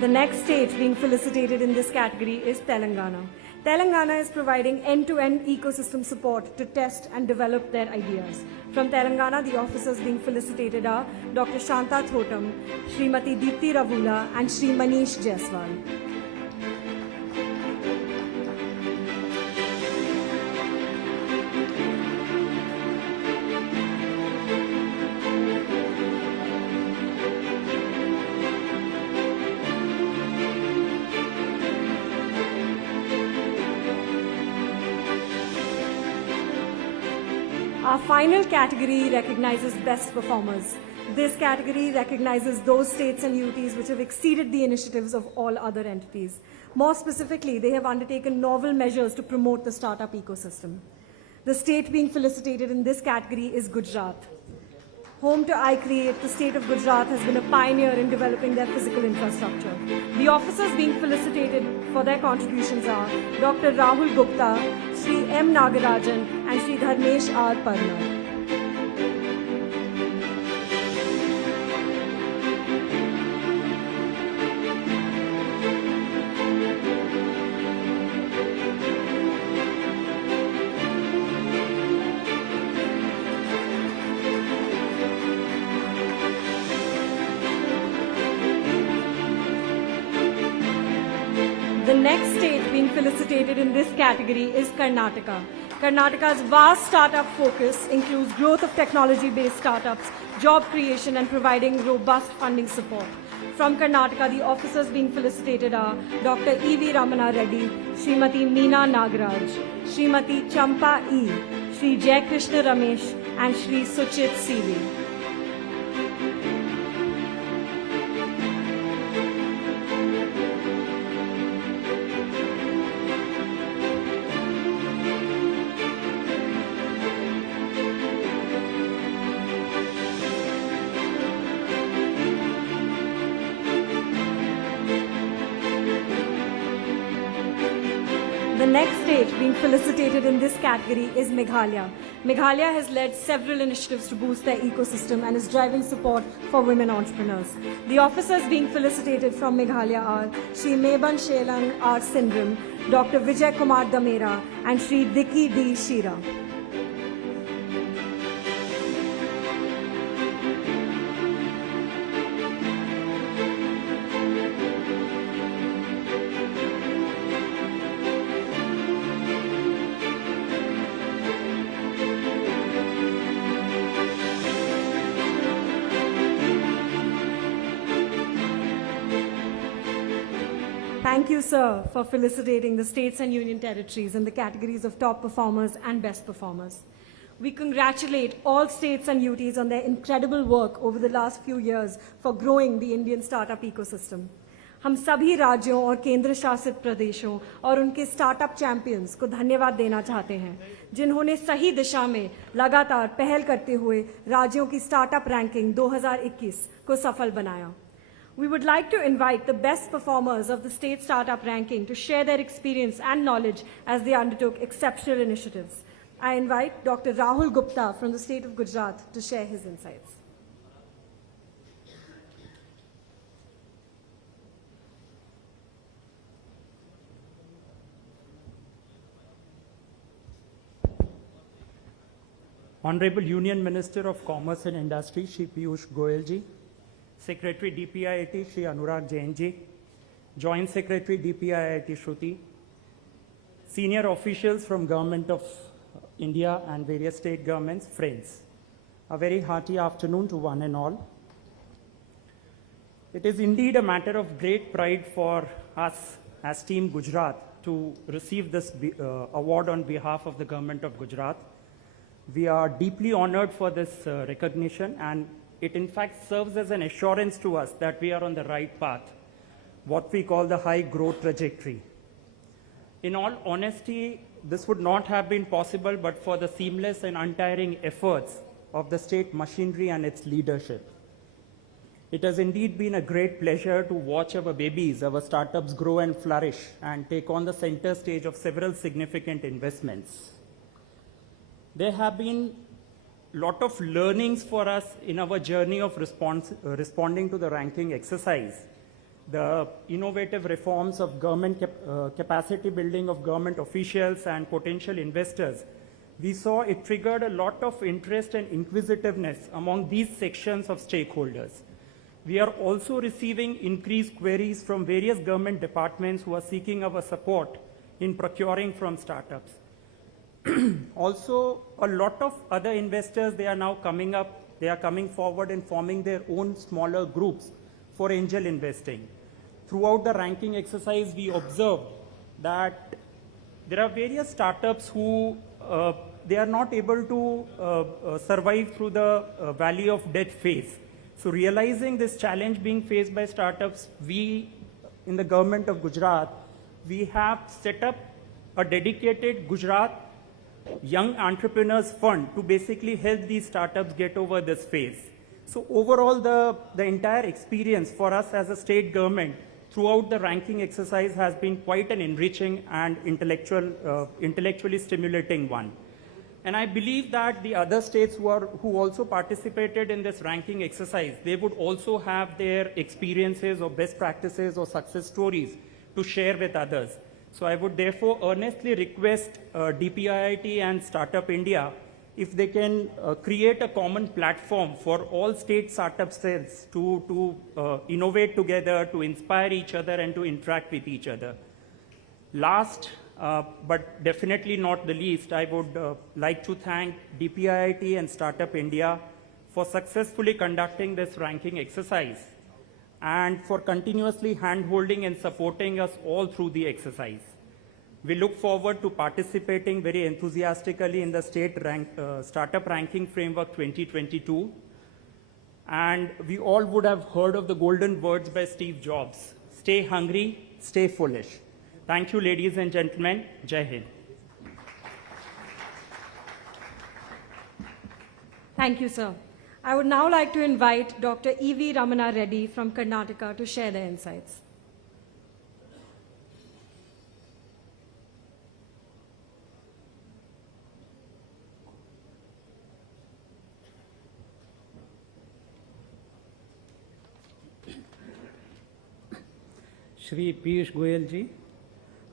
The next state being felicitated in this category is Telangana. Telangana is providing end-to-end ecosystem support to test and develop their ideas. From Telangana, the officers being felicitated are Dr. Shanta Thotam, Srimati Deepti Ravula, and Shri Manish Jaiswal. Our final category recognizes best performers. This category recognizes those states and UTs which have exceeded the initiatives of all other entities. More specifically, they have undertaken novel measures to promote the startup ecosystem. The state being felicitated in this category is Gujarat. Home to iCreate, the state of Gujarat has been a pioneer in developing their physical infrastructure. The officers being felicitated for their contributions are Dr. Rahul Gupta, Shri M. Nagarajan, and Shri Dharmesh R. Parnar. The next state being felicitated in this category is Karnataka. Karnataka's vast startup focus includes growth of technology-based startups, job creation, and providing robust funding support. From Karnataka, the officers being felicitated are Dr. E.V. Ramana Reddy, Srimati Meena Nagaraj, Srimati Champa E., Shri Jai Krishna Ramesh, and Shri Suchit C.V. The next state being felicitated in this category is Meghalaya. Meghalaya has led several initiatives to boost their ecosystem and is driving support for women entrepreneurs. The officers being felicitated from Meghalaya are Shri Meban Shelang R. Sindram, Dr. Vijay Kumar Damera, and Shri Diki D. Shira. Thank you, sir, for felicitating the states and union territories in the categories of top performers and best performers. We congratulate all states and UTs on their incredible work over the last few years for growing the Indian startup ecosystem. हम सभी राज्यों और केंद्र शासित प्रदेशों और उनके startup champions को धन्यवाद देना चाहते हैं, जिन्होंने सही दिशा में लगातार पहल करते हुए राज्यों की स्टार्टअप रैंकिंग 2021 को सफल बनाया. We would like to invite the best performers of the state startup ranking to share their experience and knowledge as they undertook exceptional initiatives. I invite Dr. Rahul Gupta from the state of Gujarat to share his insights. Honorable Union Minister of Commerce and Industry, Shri Piyush Goyal ji, Secretary DPIIT, Shri Anurag Jain ji, Joint Secretary DPIIT Shruti, senior officials from Government of India and various state governments, friends. A very hearty afternoon to one and all. It is indeed a matter of great pride for us as Team Gujarat to receive this award on behalf of the Government of Gujarat. We are deeply honored for this recognition, and it in fact serves as an assurance to us that we are on the right path, what we call the high growth trajectory. In all honesty, this would not have been possible but for the seamless and untiring efforts of the state machinery and its leadership. It has indeed been a great pleasure to watch our babies, our startups grow and flourish and take on the center stage of several significant investments. There have been a lot of learnings for us in our journey of responding to the ranking exercise. The innovative reforms of government capacity building of government officials and potential investors, we saw it triggered a lot of interest and inquisitiveness among these sections of stakeholders. We are also receiving increased queries from various government departments who are seeking our support in procuring from startups. Also, a lot of other investors, they are now coming up, they are coming forward and forming their own smaller groups for angel investing. Throughout the ranking exercise, we observed that there are various startups who they are not able to survive through the valley of death phase. So realizing this challenge being faced by startups, we in the government of Gujarat, we have set up a dedicated Gujarat Young Entrepreneurs Fund to basically help these startups get over this phase. So overall, the entire experience for us as a state government throughout the ranking exercise has been quite an enriching and intellectually stimulating one. And I believe that the other states who also participated in this ranking exercise, they would also have their experiences or best practices or success stories to share with others. So I would therefore earnestly request DPIIT and Startup India if they can create a common platform for all state startup cells to innovate together, to inspire each other and to interact with each other. Last, but definitely not the least, I would like to thank DPIIT and Startup India for successfully conducting this ranking exercise and for continuously hand-holding and supporting us all through the exercise. We look forward to participating very enthusiastically in the state startup ranking framework 2022. And we all would have heard of the golden words by Steve Jobs: stay hungry, stay foolish. Thank you, ladies and gentlemen. Jai Hind. Thank you, sir. I would now like to invite Dr. E.V. Ramana Reddy from Karnataka to share their insights. Shri Piyush Goyal ji,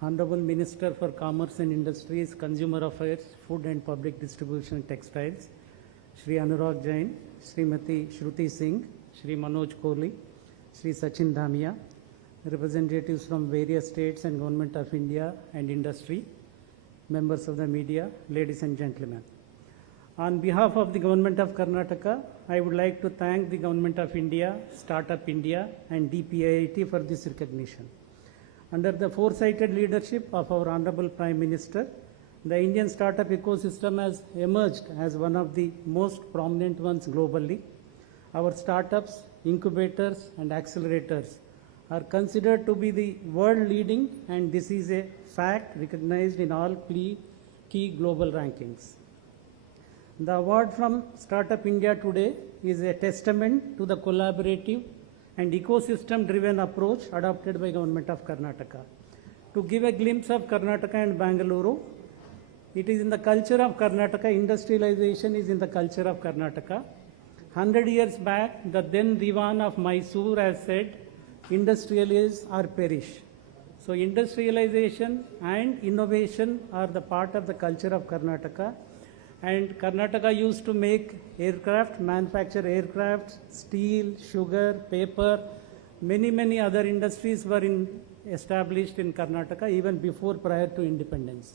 Honorable Minister for Commerce and Industries, Consumer Affairs, Food and Public Distribution, Textiles, Shri Anurag Jain, Srimati Shruti Singh, Shri Manoj Kohli, Shri Sachin Dhamia, representatives from various states and Government of India and industry, members of the media, ladies and gentlemen. On behalf of the Government of Karnataka, I would like to thank the Government of India, Startup India and DPIIT for this recognition. Under the foresighted leadership of our Honorable Prime Minister, the Indian startup ecosystem has emerged as one of the most prominent ones globally. Our startups, incubators and accelerators are considered to be the world leading, and this is a fact recognized in all key global rankings. The award from Startup India today is a testament to the collaborative and ecosystem-driven approach adopted by Government of Karnataka. To give a glimpse of Karnataka and Bangalore, It is in the culture of Karnataka. Industrialization is in the culture of Karnataka. 100 years back, the then Diwan of Mysore has said, industrialize or perish. So industrialization and innovation are the part of the culture of Karnataka. And Karnataka used to make aircraft, manufacture aircraft, steel, sugar, paper. Many other industries were established in Karnataka even prior to independence.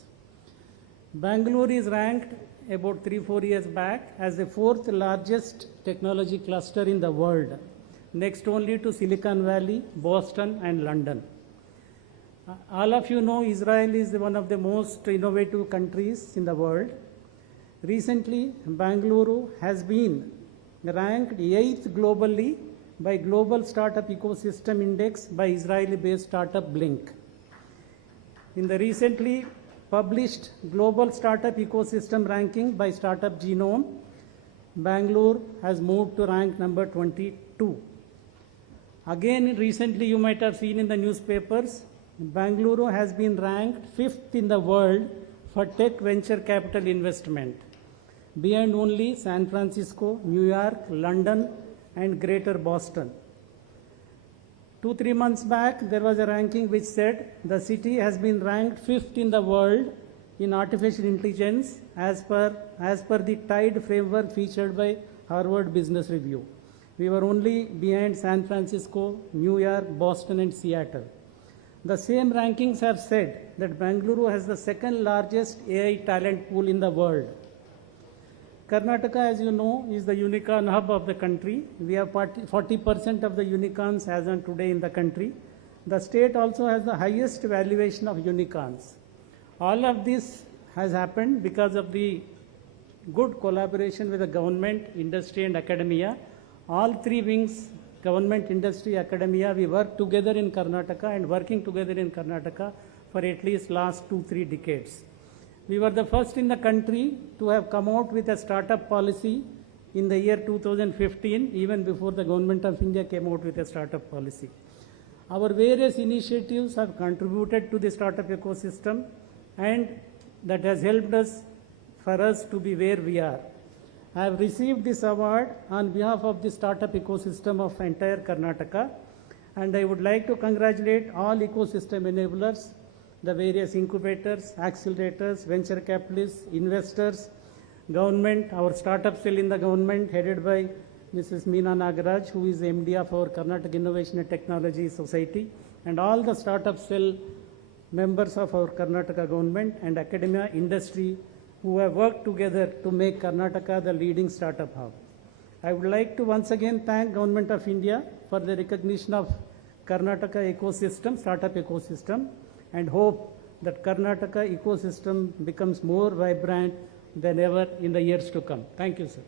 Bangalore is ranked about 3-4 years back as the 4th largest technology cluster in the world, next only to Silicon Valley, Boston and London. All of you know Israel is one of the most innovative countries in the world. Recently, Bangalore has been ranked 8th globally by Global Startup Ecosystem Index by Israeli-based startup Blink. In the recently published Global Startup Ecosystem Ranking by Startup Genome, Bangalore has moved to rank number 22. Again, recently you might have seen in the newspapers, Bangalore has been ranked 5th in the world for tech venture capital investment, behind only San Francisco, New York, London, and Greater Boston. 2-3 months back, there was a ranking which said the city has been ranked 5th in the world in artificial intelligence as per the TIDE framework featured by Harvard Business Review. We were only behind San Francisco, New York, Boston, and Seattle. The same rankings have said that Bangalore has the 2nd largest AI talent pool in the world. Karnataka, as you know, is the unicorn hub of the country. We have 40% of the unicorns as on today in the country. The state also has the highest valuation of unicorns. All of this has happened because of the good collaboration with the government, industry, and academia. All 3 wings, government, industry, academia, we work together in Karnataka and working together in Karnataka for at least last 2-3 decades. We were the first in the country to have come out with a startup policy in the year 2015, even before the government of India came out with a startup policy. Our various initiatives have contributed to the startup ecosystem, and that has helped us to be where we are. I have received this award on behalf of the startup ecosystem of entire Karnataka, and I would like to congratulate all ecosystem enablers, the various incubators, accelerators, venture capitalists, investors, government, our startup cell in the government headed by Mrs. Meena Nagaraj, who is the MD of our Karnataka Innovation and Technology Society, and all the startup cell members of our Karnataka government and academia industry who have worked together to make Karnataka the leading startup hub. I would like to once again thank Government of India for the recognition of Karnataka ecosystem, startup ecosystem, and hope that Karnataka ecosystem becomes more vibrant than ever in the years to come. Thank you, sir.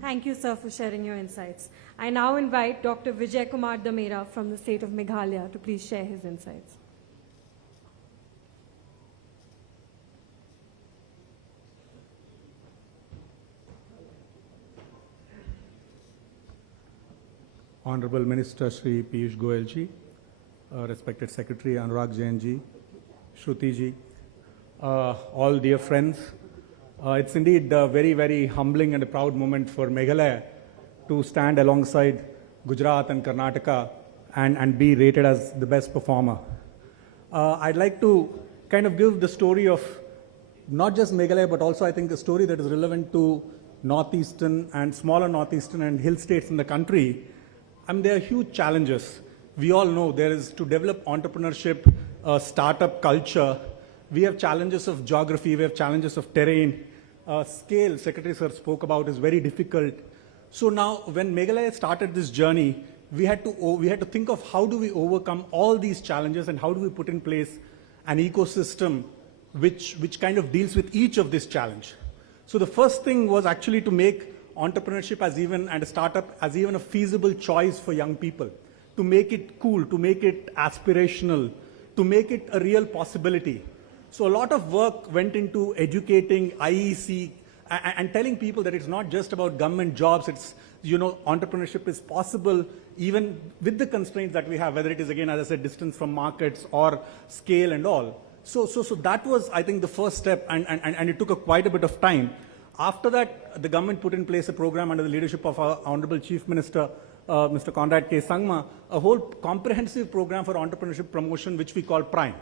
Thank you, sir, for sharing your insights. I now invite Dr. Vijay Kumar Damera from the state of Meghalaya to please share his insights. Honorable Minister Shri Piyush Goyal ji, respected Secretary Anurag Jain ji, Shruti ji, all dear friends, it's indeed a very humbling and a proud moment for Meghalaya to stand alongside Gujarat and Karnataka and be rated as the best performer. I'd like to kind of give the story of not just Meghalaya, but also I think a story that is relevant to northeastern and smaller northeastern and hill states in the country. I mean, there are huge challenges. We all know there is to develop entrepreneurship, startup culture. We have challenges of geography, we have challenges of terrain. Scale, Secretary Sir spoke about, is very difficult. So now, when Meghalaya started this journey, we had to think of how do we overcome all these challenges and how do we put in place an ecosystem which kind of deals with each of this challenge. So the first thing was actually to make entrepreneurship and a startup as even a feasible choice for young people, to make it cool, to make it aspirational, to make it a real possibility. So a lot of work went into educating IEC and telling people that it's not just about government jobs, it's entrepreneurship is possible even with the constraints that we have, whether it is, again, as I said, distance from markets or scale and all. So that was, I think, the first step, and it took quite a bit of time. After that, the government put in place a program under the leadership of our Honorable Chief Minister, Mr. Conrad K. Sangma, a whole comprehensive program for entrepreneurship promotion, which we call Prime.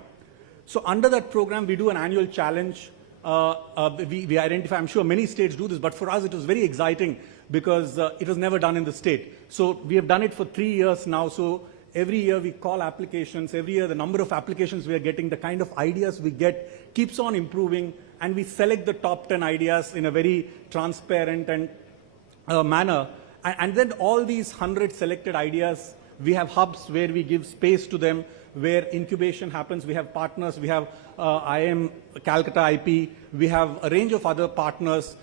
So under that program, we do an annual challenge. We identify, I'm sure many states do this, but for us it was very exciting because it was never done in the state. So we have done it for 3 years now. So every year we call applications. Every year the number of applications we are getting, the kind of ideas we get keeps on improving, and we select the top 10 ideas in a very transparent and manner. And then all these 100 selected ideas, we have hubs where we give space to them, where incubation happens. We have partners. We have IIM Calcutta IP. We have a range of other partners,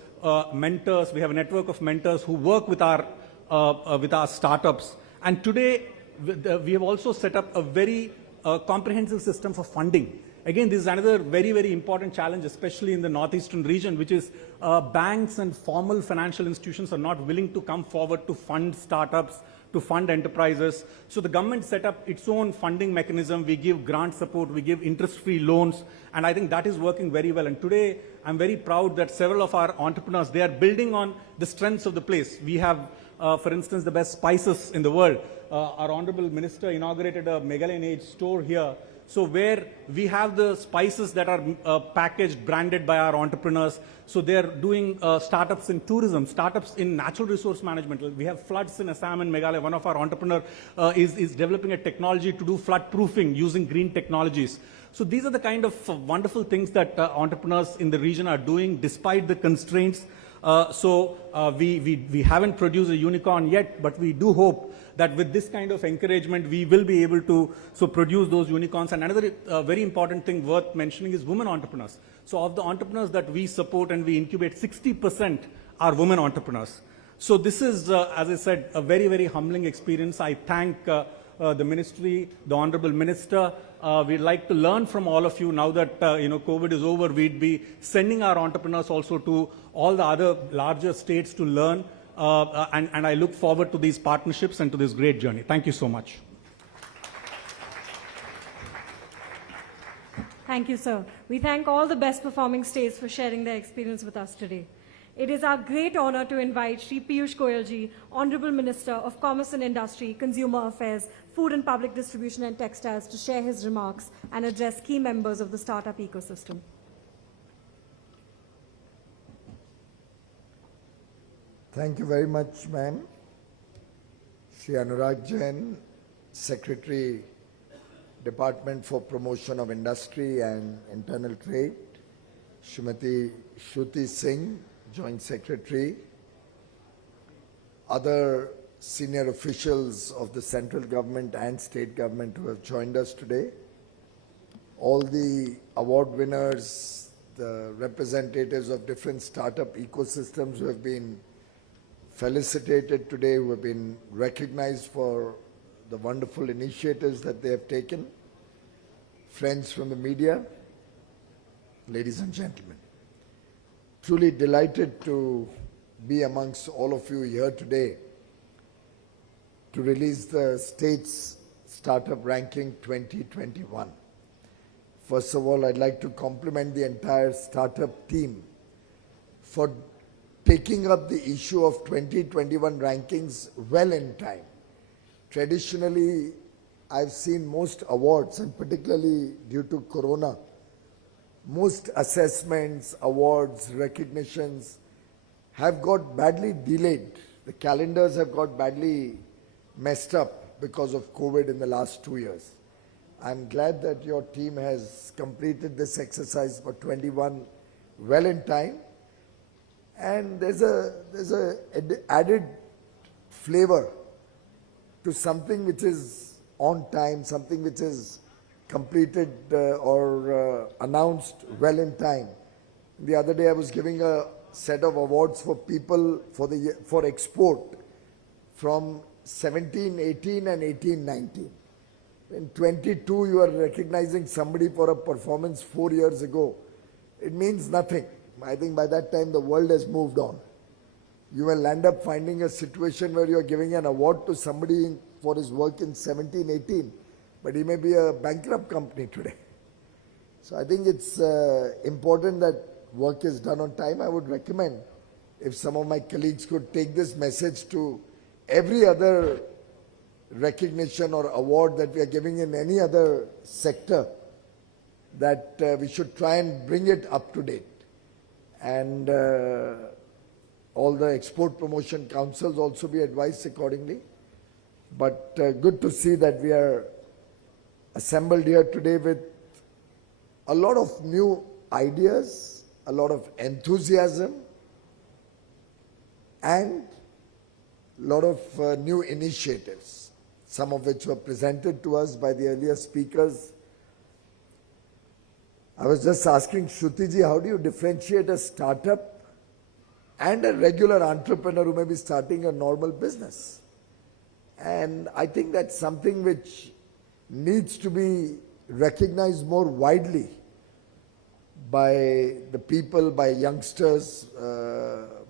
mentors. We have a network of mentors who work with our startups. And today, we have also set up a very comprehensive system for funding. Again, this is another very, very important challenge, especially in the northeastern region, which is banks and formal financial institutions are not willing to come forward to fund startups, to fund enterprises. So the government set up its own funding mechanism. We give grant support, we give interest-free loans, and I think that is working very well. And today, I'm very proud that several of our entrepreneurs, they are building on the strengths of the place. We have, for instance, the best spices in the world. Our Honorable Minister inaugurated a Meghalaya Age store here. So where we have the spices that are packaged, branded by our entrepreneurs. So they're doing startups in tourism, startups in natural resource management. We have floods in Assam and Meghalaya. One of our entrepreneurs is developing a technology to do flood proofing using green technologies. So these are the kind of wonderful things that entrepreneurs in the region are doing despite the constraints. We haven't produced a unicorn yet, but we do hope that with this kind of encouragement, we will be able to produce those unicorns. And another very important thing worth mentioning is women entrepreneurs. So of the entrepreneurs that we support and we incubate, 60% are women entrepreneurs. So this is, as I said, a very, very humbling experience. I thank the ministry, the Honorable Minister. We'd like to learn from all of you now that COVID is over. We'd be sending our entrepreneurs also to all the other larger states to learn. And I look forward to these partnerships and to this great journey. Thank you so much. Thank you, sir. We thank all the best performing states for sharing their experience with us today. It is our great honor to invite Shri Piyush Goyal ji, Honorable Minister of Commerce and Industry, Consumer Affairs, Food and Public Distribution and Textiles, to share his remarks and address key members of the startup ecosystem. Thank you very much, ma'am. Shri Anurag Jain, Secretary, Department for Promotion of Industry and Internal Trade. Srimati Shruti Singh, Joint Secretary. Other senior officials of the central government and state government who have joined us today. All the award winners, the representatives of different startup ecosystems who have been felicitated today, who have been recognized for the wonderful initiatives that they have taken. Friends from the media, ladies and gentlemen, truly delighted to be amongst all of you here today to release the state's startup ranking 2021. First of all, I'd like to compliment the entire startup team for taking up the issue of 2021 rankings well in time. Traditionally, I've seen most awards, and particularly due to Corona, most assessments, awards, recognitions have got badly delayed. The calendars have got badly messed up because of COVID in the last 2 years. I'm glad that your team has completed this exercise for 21 well in time. And there's a added flavor to something which is on time, something which is completed or announced well in time. The other day I was giving a set of awards for people for export from 17, 18 and 18, 19. In 22 you are recognizing somebody for a performance 4 years ago. It means nothing. I think by that time the world has moved on. you will end up finding a situation where you are giving an award to somebody for his work in 17, 18, but he may be a bankrupt company today. So I think it's important that work is done on time. I would recommend if some of my colleagues could take this message to every other recognition or award that we are giving in any other sector, that we should try and bring it up to date. And all the export promotion councils also be advised accordingly. But good to see that we are assembled here today with a lot of new ideas, a lot of enthusiasm, and a lot of new initiatives, some of which were presented to us by the earlier speakers. I was just asking Shruti ji, how do you differentiate a startup and a regular entrepreneur who may be starting a normal business? And I think that's something which needs to be recognized more widely by the people, by youngsters,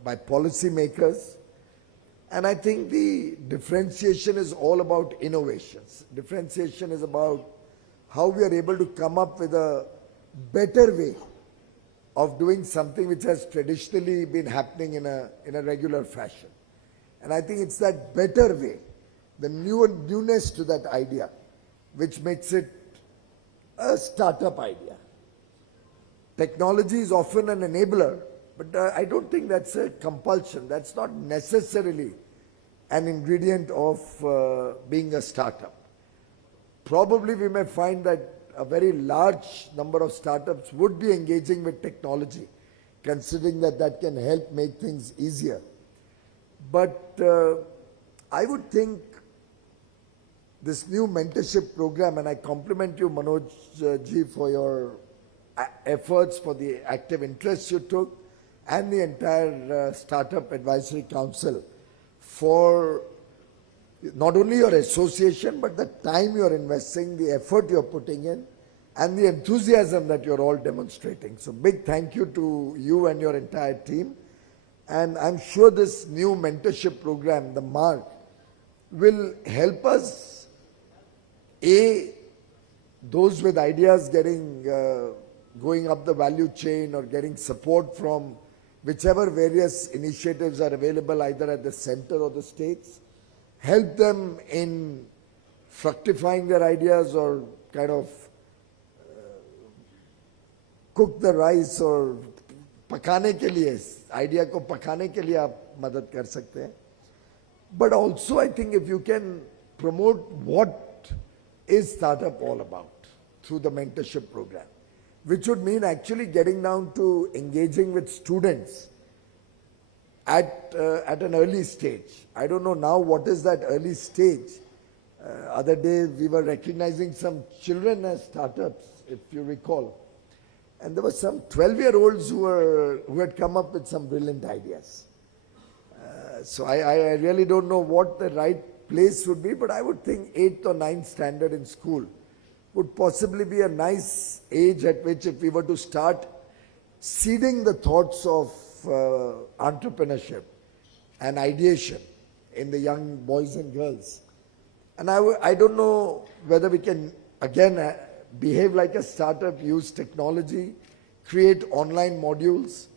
by policymakers. And I think the differentiation is all about innovations. Differentiation is about how we are able to come up with a better way of doing something which has traditionally been happening in a regular fashion. And I think it's that better way, the newness to that idea, which makes it a startup idea. Technology is often an enabler, but I don't think that's a compulsion. That's not necessarily an ingredient of being a startup. Probably we may find that a very large number of startups would be engaging with technology, considering that that can help make things easier. But I would think this new mentorship program, and I compliment you, Manoj ji, for your efforts, for the active interest you took, and the entire Startup Advisory Council for not only your association, but the time you're investing, the effort you're putting in, and the enthusiasm that you're all demonstrating. So big thank you to you and your entire team. And I'm sure this new mentorship program, the MARC, will help us, those with ideas going up the value chain or getting support from whichever various initiatives are available either at the center or the states, help them in fructifying their ideas or kind of cook the rice or पकाने के लिए, idea को पकाने के लिए आप मदद कर सकते हैं. But also I think if you can promote what is startup all about through the mentorship program, which would mean actually getting down to engaging with students at an early stage. I don't know now what is that early stage. Other day we were recognizing some children as startups, if you recall. And there were some 12-year-olds who had come up with some brilliant ideas. So I really don't know what the right place would be, but I would think 8th or 9th standard in school would possibly be a nice age at which if we were to start seeding the thoughts of entrepreneurship and ideation in the young boys and girls. And I don't know whether we can again behave like a startup, use technology, create online modules,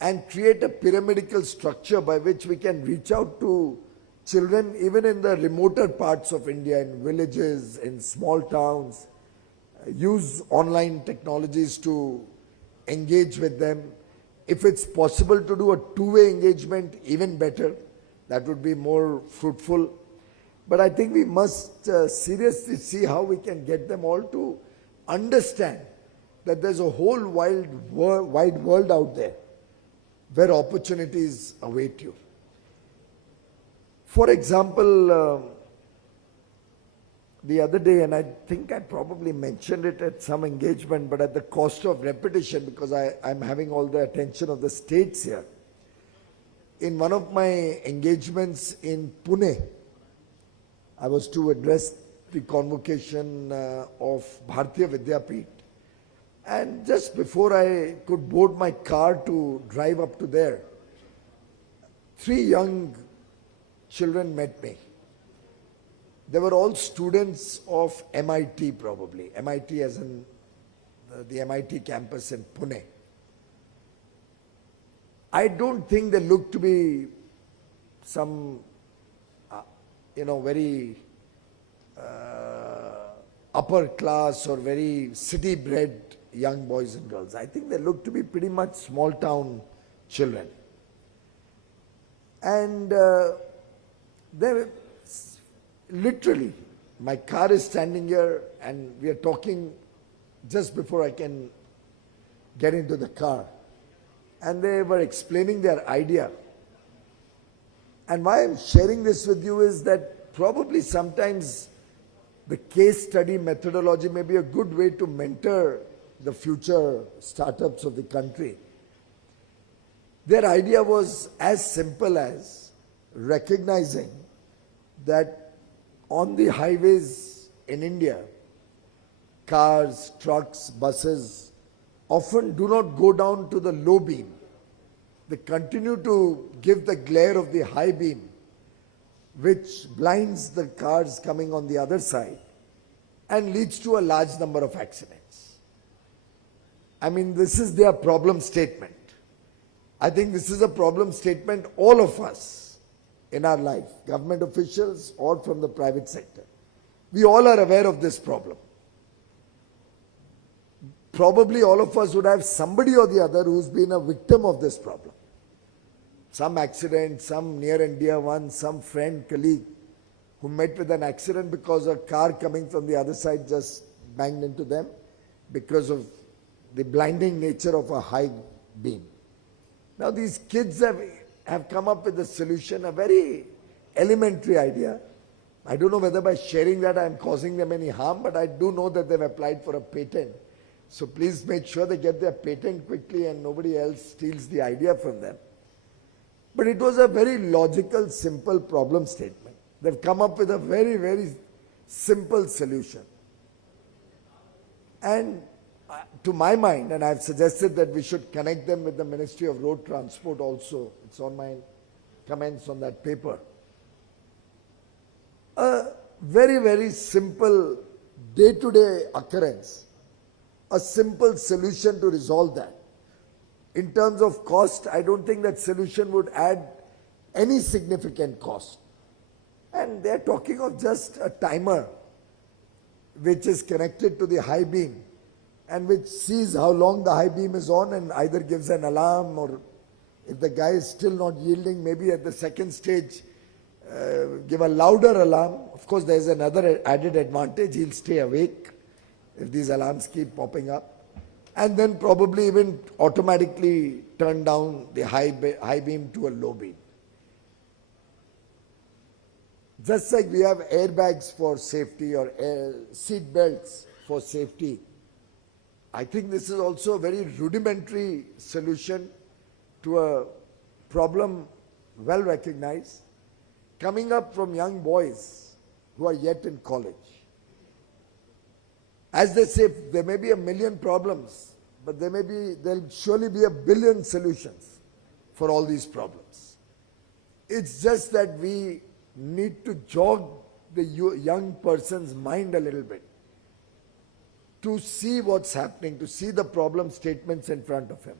and create a pyramidal structure by which we can reach out to children even in the remoter parts of India, in villages, in small towns, use online technologies to engage with them. If it's possible to do a two-way engagement, even better. That would be more fruitful. But I think we must seriously see how we can get them all to understand that there's a whole wide world out there where opportunities await you. For example, the other day, and I think I probably mentioned it at some engagement, but at the cost of repetition because I'm having all the attention of the states here. In one of my engagements in Pune, I was to address the convocation of Bharatiya Vidyapeeth. And just before I could board my car to drive up to there, 3 young children met me. They were all students of MIT probably. MIT as in the MIT campus in Pune. I don't think they look to be some, very upper class or very city bred young boys and girls. I think they look to be pretty much small town children. And they literally, my car is standing here and we are talking just before I can get into the car. And they were explaining their idea. And why I'm sharing this with you is that probably sometimes the case study methodology may be a good way to mentor the future startups of the country. Their idea was as simple as recognizing that on the highways in India, cars, trucks, buses often do not go down to the low beam. They continue to give the glare of the high beam, which blinds the cars coming on the other side and leads to a large number of accidents. I mean, this is their problem statement. I think this is a problem statement all of us in our life, government officials or from the private sector. We all are aware of this problem. Probably all of us would have somebody or the other who's been a victim of this problem. Some accident, some near and dear one, some friend, colleague who met with an accident because a car coming from the other side just banged into them because of the blinding nature of a high beam. Now these kids have come up with a solution, a very elementary idea. I don't know whether by sharing that I am causing them any harm, but I do know that they've applied for a patent. So please make sure they get their patent quickly and nobody else steals the idea from them. But it was a very logical, simple problem statement. They've come up with a very, very simple solution. And to my mind, and I've suggested that we should connect them with the Ministry of Road Transport also. It's on my comments on that paper. A very, very simple day-to-day occurrence. A simple solution to resolve that. In terms of cost, I don't think that solution would add any significant cost. And they're talking of just a timer which is connected to the high beam and which sees how long the high beam is on and either gives an alarm, or if the guy is still not yielding, maybe at the second stage give a louder alarm. Of course, there's another added advantage. He'll stay awake if these alarms keep popping up. And then probably even automatically turn down the high beam to a low beam. Just like we have airbags for safety or seat belts for safety, I think this is also a very rudimentary solution to a problem well recognized, coming up from young boys who are yet in college. As they say, there may be a million problems, but there'll surely be a billion solutions for all these problems. It's just that we need to jog the young person's mind a little bit to see what's happening, to see the problem statements in front of him.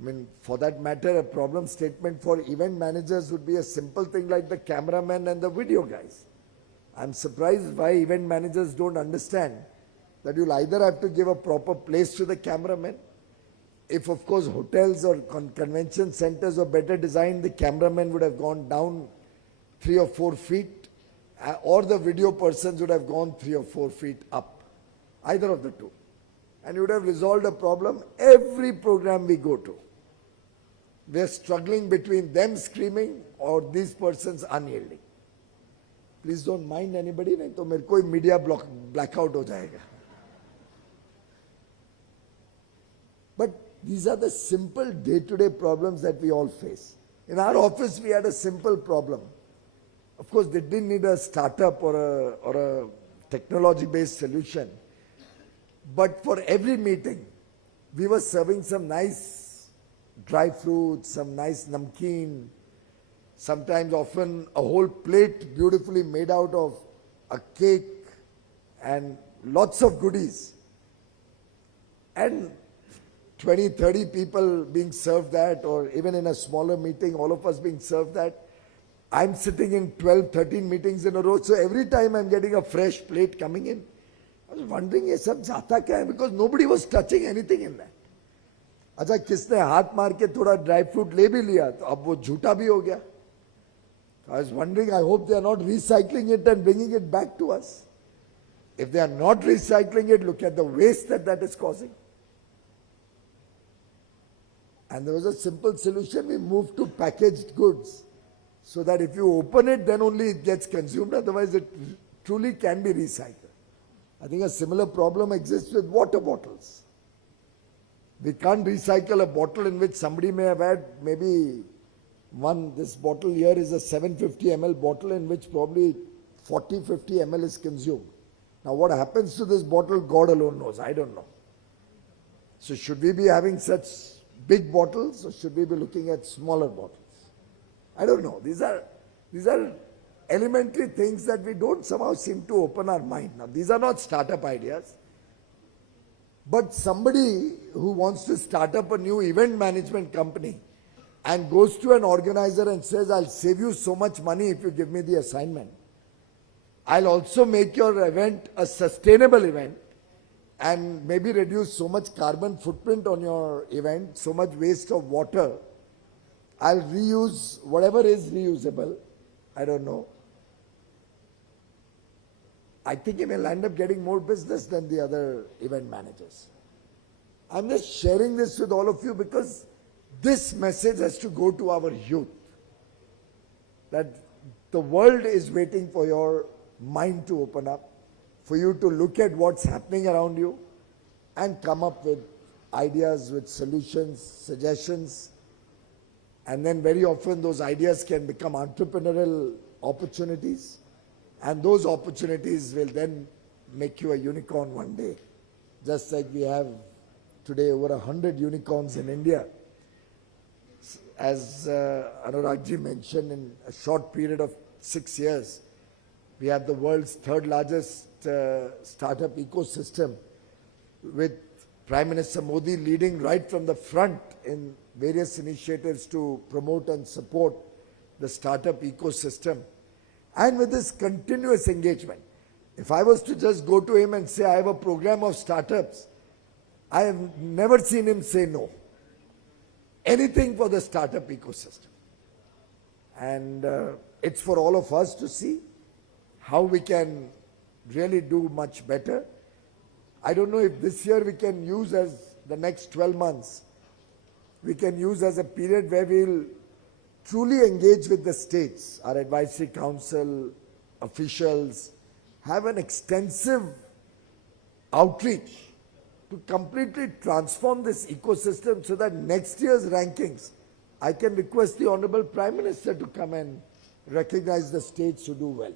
I mean, for that matter, a problem statement for event managers would be a simple thing like the cameraman and the video guys. I'm surprised why event managers don't understand that you'll either have to give a proper place to the cameraman. If, of course, hotels or convention centers were better designed, the cameraman would have gone down 3 or 4 feet, or the video persons would have gone 3 or 4 feet up, either of the two. And you would have resolved a problem. Every program we go to, we are struggling between them screaming or these persons unyielding. Please don't mind anybody, नहीं तो मेरे को media blackout हो जाएगा. But these are the simple day-to-day problems that we all face. In our office, we had a simple problem. Of course, they didn't need a startup or a technology-based solution. But for every meeting, we were serving some nice dry fruits, some nice namkeen, sometimes often a whole plate beautifully made out of a cake and lots of goodies. And 20, 30 people being served that, or even in a smaller meeting, all of us being served that. I'm sitting in 12, 13 meetings in a row, so every time I'm getting a fresh plate coming in. I was wondering, ये सब जाता क्या है? Because nobody was touching anything in that. अच्छा किसने हाथ मार के थोड़ा ड्राई फ्रूट ले भी लिया तो अब वो झूठा भी हो गया. I was wondering, I hope they are not recycling it and bringing it back to us. If they are not recycling it, look at the waste that is causing. And there was a simple solution. We moved to packaged goods so that if you open it, then only it gets consumed. Otherwise, it truly can be recycled. I think a similar problem exists with water bottles. We can't recycle a bottle in which somebody may have had maybe this bottle here is a 750 ml bottle in which probably 40, 50 ml is consumed. Now what happens to this bottle, God alone knows. I don't know. So should we be having such big bottles or should we be looking at smaller bottles? I don't know. These are elementary things that we don't somehow seem to open our mind. Now these are not startup ideas. But somebody who wants to start up a new event management company and goes to an organizer and says, I'll save you so much money if you give me the assignment. I'll also make your event a sustainable event and maybe reduce so much carbon footprint on your event, so much waste of water. I'll reuse whatever is reusable. I don't know. I think he may end up getting more business than the other event managers. I'm just sharing this with all of you because this message has to go to our youth. That the world is waiting for your mind to open up, for you to look at what's happening around you and come up with ideas, with solutions, suggestions. And then very often those ideas can become entrepreneurial opportunities. And those opportunities will then make you a unicorn one day. Just like we have today over 100 unicorns in India. As Anuragji mentioned, in a short period of 6 years, we have the world's third largest startup ecosystem, with Prime Minister Modi leading right from the front in various initiatives to promote and support the startup ecosystem. And with this continuous engagement, if I was to just go to him and say, I have a program of startups, I have never seen him say no. Anything for the startup ecosystem. And it's for all of us to see how we can really do much better. I don't know if this year we can use as the next 12 months, we can use as a period where we'll truly engage with the states, our advisory council, officials, have an extensive outreach to completely transform this ecosystem so that next year's rankings, I can request the Honorable Prime Minister to come and recognize the states who do well.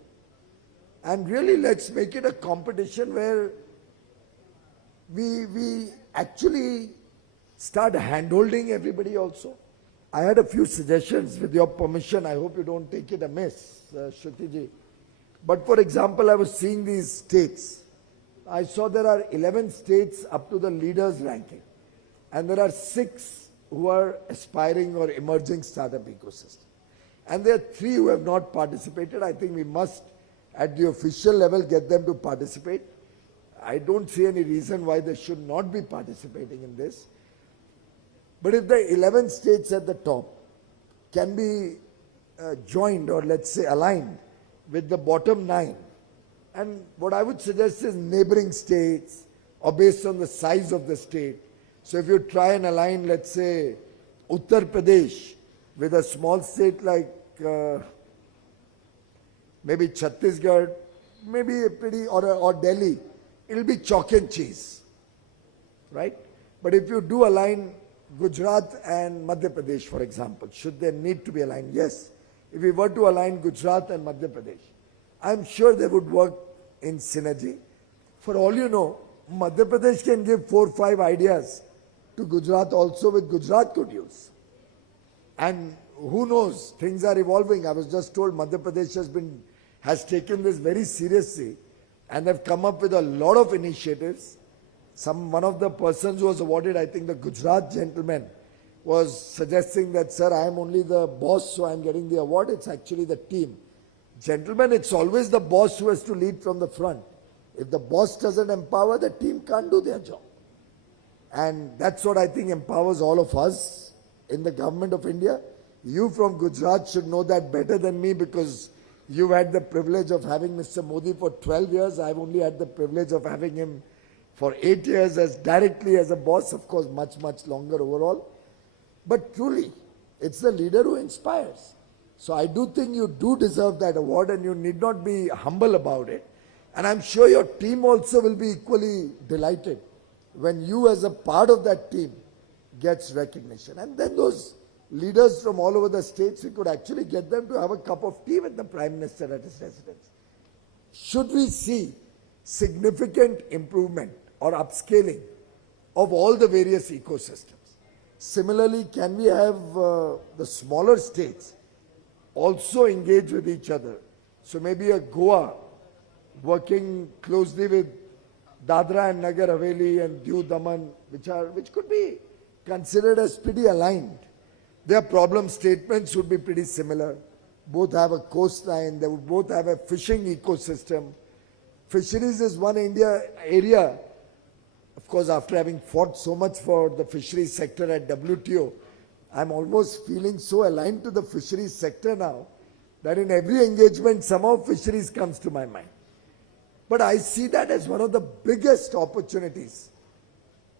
And really let's make it a competition where we actually start hand-holding everybody also. I had a few suggestions with your permission. I hope you don't take it amiss, Shruti. But for example, I was seeing these states. I saw there are 11 states up to the leaders ranking. And there are 6 who are aspiring or emerging startup ecosystem. And there are 3 who have not participated. I think we must, at the official level, get them to participate. I don't see any reason why they should not be participating in this. But if the 11 states at the top can be joined or let's say aligned with the bottom 9, and what I would suggest is neighboring states or based on the size of the state. So if you try and align, let's say, Uttar Pradesh with a small state like maybe Chhattisgarh, maybe a pretty, or Delhi, it'll be chalk and cheese, right? But if you do align Gujarat and Madhya Pradesh, for example, should they need to be aligned? Yes. If we were to align Gujarat and Madhya Pradesh, I'm sure they would work in synergy. For all you know, Madhya Pradesh can give 4 or 5 ideas to Gujarat also, which Gujarat could use. And who knows, things are evolving. I was just told Madhya Pradesh has taken this very seriously and they've come up with a lot of initiatives. One of the persons who was awarded, I think the Gujarat gentleman, was suggesting that, sir, I am only the boss, so I am getting the award. It's actually the team. Gentlemen, it's always the boss who has to lead from the front. If the boss doesn't empower, the team can't do their job. And that's what I think empowers all of us in the government of India. You from Gujarat should know that better than me, because you've had the privilege of having Mr. Modi for 12 years. I've only had the privilege of having him for 8 years as directly as a boss, of course, much, much longer overall. But truly, it's the leader who inspires. So I do think you do deserve that award and you need not be humble about it. And I'm sure your team also will be equally delighted when you as a part of that team gets recognition. And then those leaders from all over the states, we could actually get them to have a cup of tea with the Prime Minister at his residence. Should we see significant improvement or upscaling of all the various ecosystems? Similarly, can we have the smaller states also engage with each other? So maybe a Goa working closely with Dadra and Nagar Haveli and Diu Daman, which could be considered as pretty aligned. Their problem statements would be pretty similar. Both have a coastline, they would both have a fishing ecosystem. Fisheries is one area. Of course, after having fought so much for the fisheries sector at WTO, I'm almost feeling so aligned to the fisheries sector now that in every engagement, somehow fisheries comes to my mind. But I see that as one of the biggest opportunities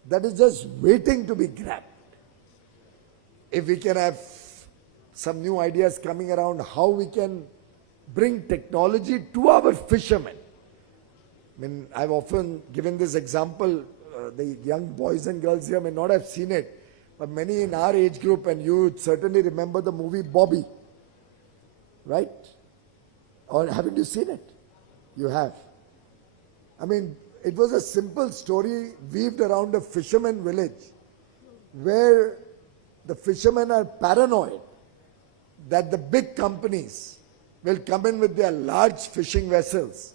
that is just waiting to be grabbed. If we can have some new ideas coming around how we can bring technology to our fishermen. I mean, I've often given this example. The young boys and girls here may not have seen it, but many in our age group, and you certainly remember the movie Bobby, right? Or haven't you seen it? You have. I mean, it was a simple story weaved around a fisherman village where the fishermen are paranoid that the big companies will come in with their large fishing vessels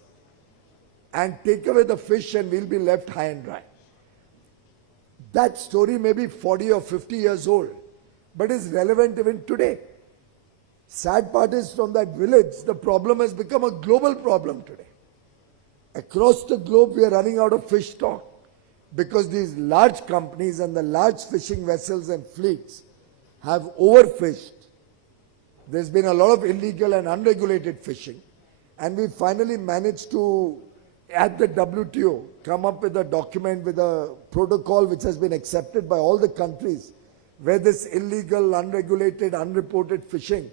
and take away the fish and we'll be left high and dry. That story may be 40 or 50 years old, but is relevant even today. Sad part is, from that village, the problem has become a global problem today. Across the globe, we are running out of fish stock because these large companies and the large fishing vessels and fleets have overfished. There's been a lot of illegal and unregulated fishing, and we finally managed to, at the WTO, come up with a document, with a protocol which has been accepted by all the countries, where this illegal, unregulated, unreported fishing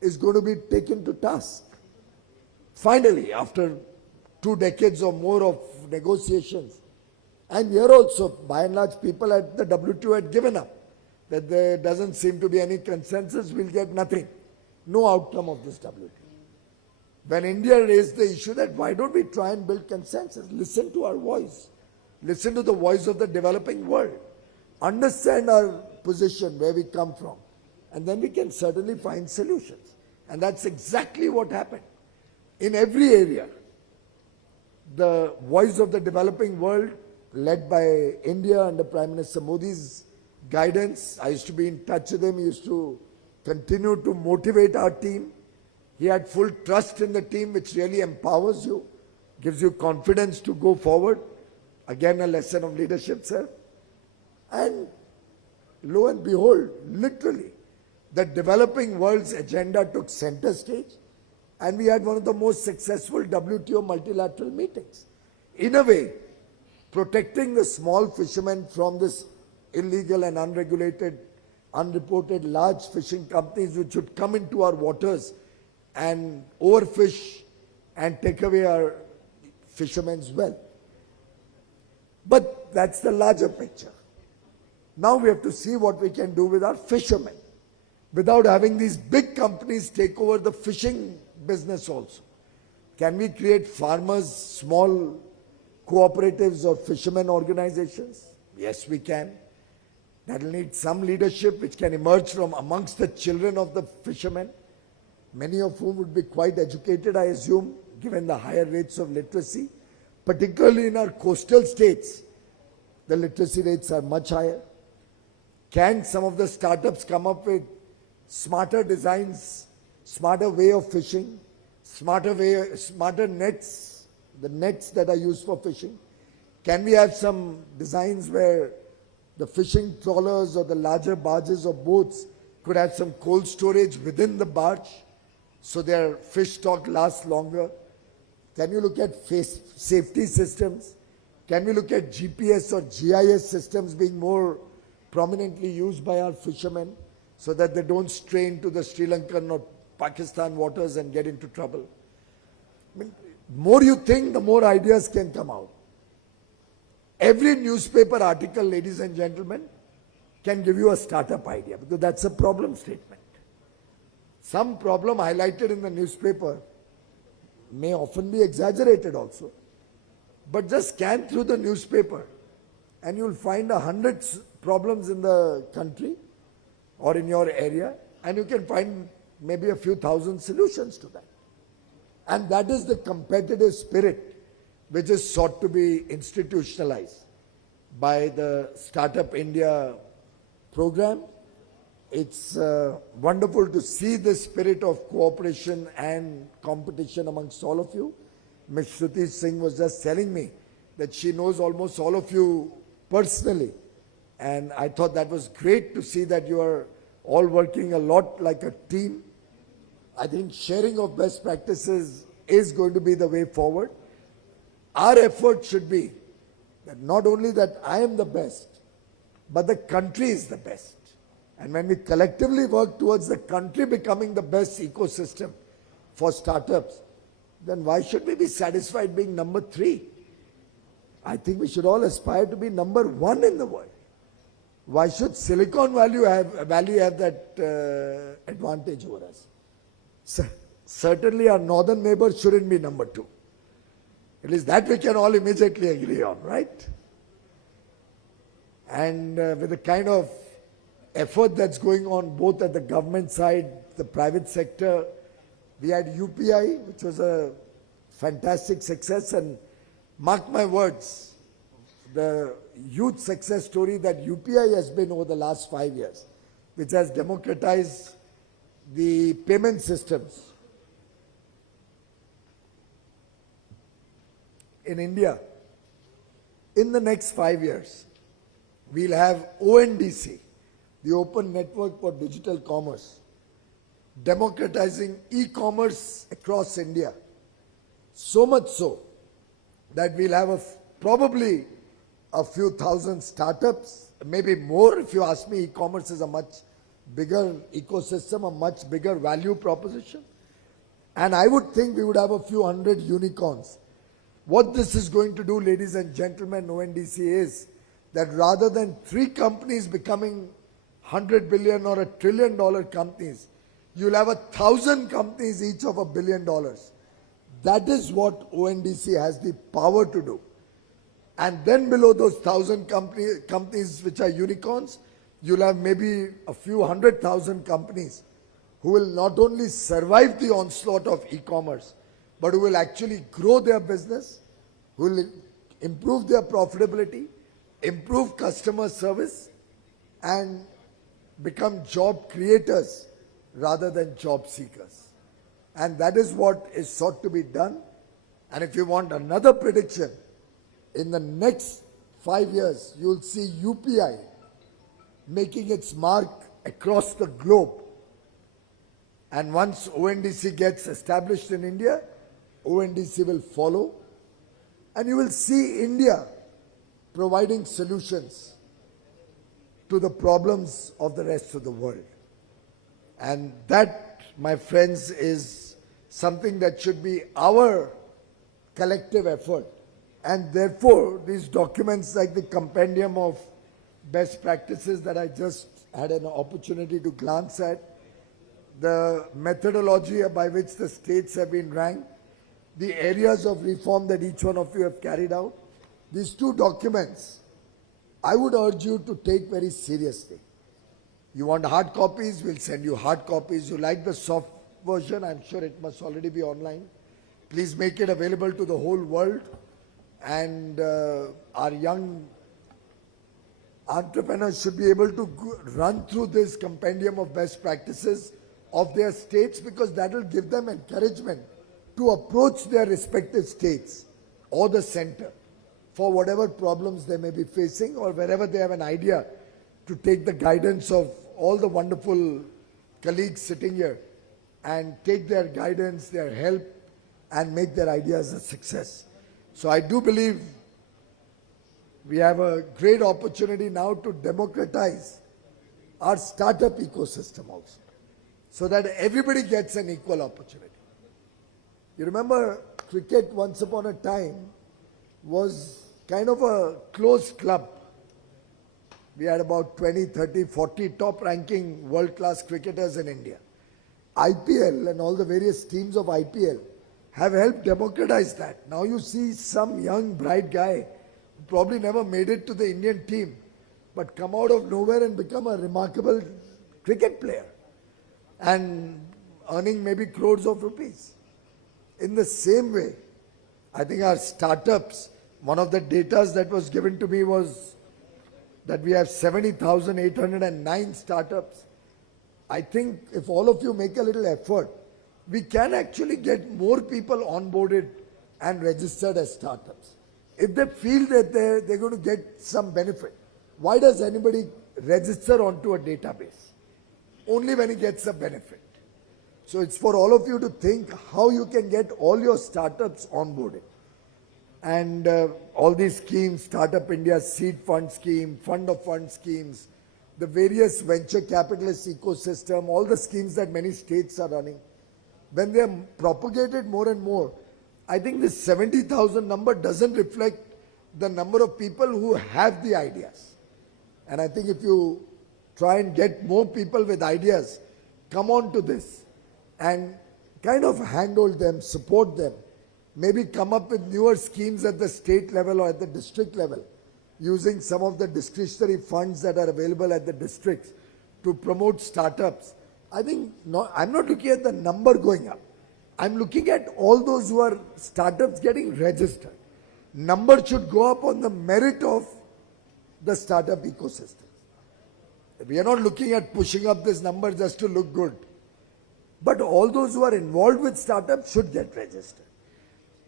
is going to be taken to task. Finally, after 2 decades or more of negotiations, and here also, by and large, people at the WTO had given up, that there doesn't seem to be any consensus, we'll get nothing. No outcome of this WTO. When India raised the issue that why don't we try and build consensus, listen to our voice, listen to the voice of the developing world, understand our position, where we come from, and then we can certainly find solutions. And that's exactly what happened. In every area, the voice of the developing world, led by India under Prime Minister Modi's guidance, I used to be in touch with him, he used to continue to motivate our team. He had full trust in the team, which really empowers you, gives you confidence to go forward. Again, a lesson of leadership, sir. And lo and behold, literally, the developing world's agenda took center stage, and we had one of the most successful WTO multilateral meetings. In a way, protecting the small fishermen from this illegal and unregulated, unreported large fishing companies which would come into our waters and overfish and take away our fishermen's wealth. But that's the larger picture. Now we have to see what we can do with our fishermen without having these big companies take over the fishing business also. Can we create farmers, small cooperatives or fishermen organizations? Yes, we can. That will need some leadership which can emerge from amongst the children of the fishermen, many of whom would be quite educated, I assume, given the higher rates of literacy. Particularly in our coastal states, the literacy rates are much higher. Can some of the startups come up with smarter designs, smarter way of fishing, smarter nets, the nets that are used for fishing? Can we have some designs where the fishing trawlers or the larger barges or boats could have some cold storage within the barge so their fish stock lasts longer? Can you look at safety systems? Can we look at GPS or GIS systems being more prominently used by our fishermen so that they don't stray into the Sri Lankan or Pakistan waters and get into trouble? I mean, more you think, the more ideas can come out. Every newspaper article, ladies and gentlemen, can give you a startup idea because that's a problem statement. Some problem highlighted in the newspaper may often be exaggerated also. But just scan through the newspaper and you'll find 100 problems in the country or in your area, and you can find maybe a few thousand solutions to that. And that is the competitive spirit which is sought to be institutionalized by the Startup India program. It's wonderful to see the spirit of cooperation and competition amongst all of you. Ms. Shruti Singh was just telling me that she knows almost all of you personally. And I thought that was great to see that you are all working a lot like a team. I think sharing of best practices is going to be the way forward. Our effort should be that not only that I am the best, but the country is the best. And when we collectively work towards the country becoming the best ecosystem for startups, then why should we be satisfied being number 3? I think we should all aspire to be number 1 in the world. Why should Silicon Valley have that advantage over us? Certainly our northern neighbors shouldn't be number 2. At least that we can all immediately agree on, right? And with the kind of effort that's going on both at the government side, the private sector, we had UPI, which was a fantastic success, and mark my words, the huge success story that UPI has been over the last 5 years, which has democratized the payment systems in India. In the next 5 years, we'll have ONDC, the Open Network for Digital Commerce, democratizing e-commerce across India. So much so that we'll have probably a few thousand startups, maybe more. If you ask me, e-commerce is a much bigger ecosystem, a much bigger value proposition. And I would think we would have a few hundred unicorns. What this is going to do, ladies and gentlemen, ONDC, is that rather than 3 companies becoming $100 billion or $1 trillion companies, you'll have 1,000 companies, each of $1 billion. That is what ONDC has the power to do. And then below those 1,000 companies which are unicorns, you'll have maybe a few 100,000 companies who will not only survive the onslaught of e-commerce, but who will actually grow their business, who will improve their profitability, improve customer service, and become job creators rather than job seekers. And that is what is sought to be done. And if you want another prediction, in the next 5 years, you'll see UPI making its mark across the globe. And once ONDC gets established in India, ONDC will follow. And you will see India providing solutions to the problems of the rest of the world. And that, my friends, is something that should be our collective effort. And therefore, these documents like the compendium of best practices that I just had an opportunity to glance at, the methodology by which the states have been ranked, the areas of reform that each one of you have carried out, these 2 documents I would urge you to take very seriously. You want hard copies, we'll send you hard copies. You like the soft version, I'm sure it must already be online. Please make it available to the whole world. And our young entrepreneurs should be able to run through this compendium of best practices of their states, because that will give them encouragement to approach their respective states or the center for whatever problems they may be facing, or wherever they have an idea, to take the guidance of all the wonderful colleagues sitting here and take their guidance, their help, and make their ideas a success. So I do believe we have a great opportunity now to democratize our startup ecosystem also, so that everybody gets an equal opportunity. You remember cricket once upon a time was kind of a closed club. We had about 20, 30, 40 top ranking world-class cricketers in India. IPL and all the various teams of IPL have helped democratize that. Now you see some young bright guy who probably never made it to the Indian team, but come out of nowhere and become a remarkable cricket player and earning maybe crores of rupees. In the same way, I think our startups, one of the data that was given to me was that we have 70,809 startups. I think if all of you make a little effort, we can actually get more people onboarded and registered as startups. If they feel that they're going to get some benefit, why does anybody register onto a database? Only when he gets a benefit. So it's for all of you to think how you can get all your startups onboarded. And all these schemes, Startup India Seed Fund Scheme, Fund of Fund schemes, the various venture capitalist ecosystem, all the schemes that many states are running, when they are propagated more and more, I think this 70,000 number doesn't reflect the number of people who have the ideas. And I think if you try and get more people with ideas, come on to this and kind of handhold them, support them, maybe come up with newer schemes at the state level or at the district level, using some of the discretionary funds that are available at the districts to promote startups. I think I'm not looking at the number going up. I'm looking at all those who are startups getting registered. Number should go up on the merit of the startup ecosystem. We are not looking at pushing up this number just to look good. But all those who are involved with startups should get registered.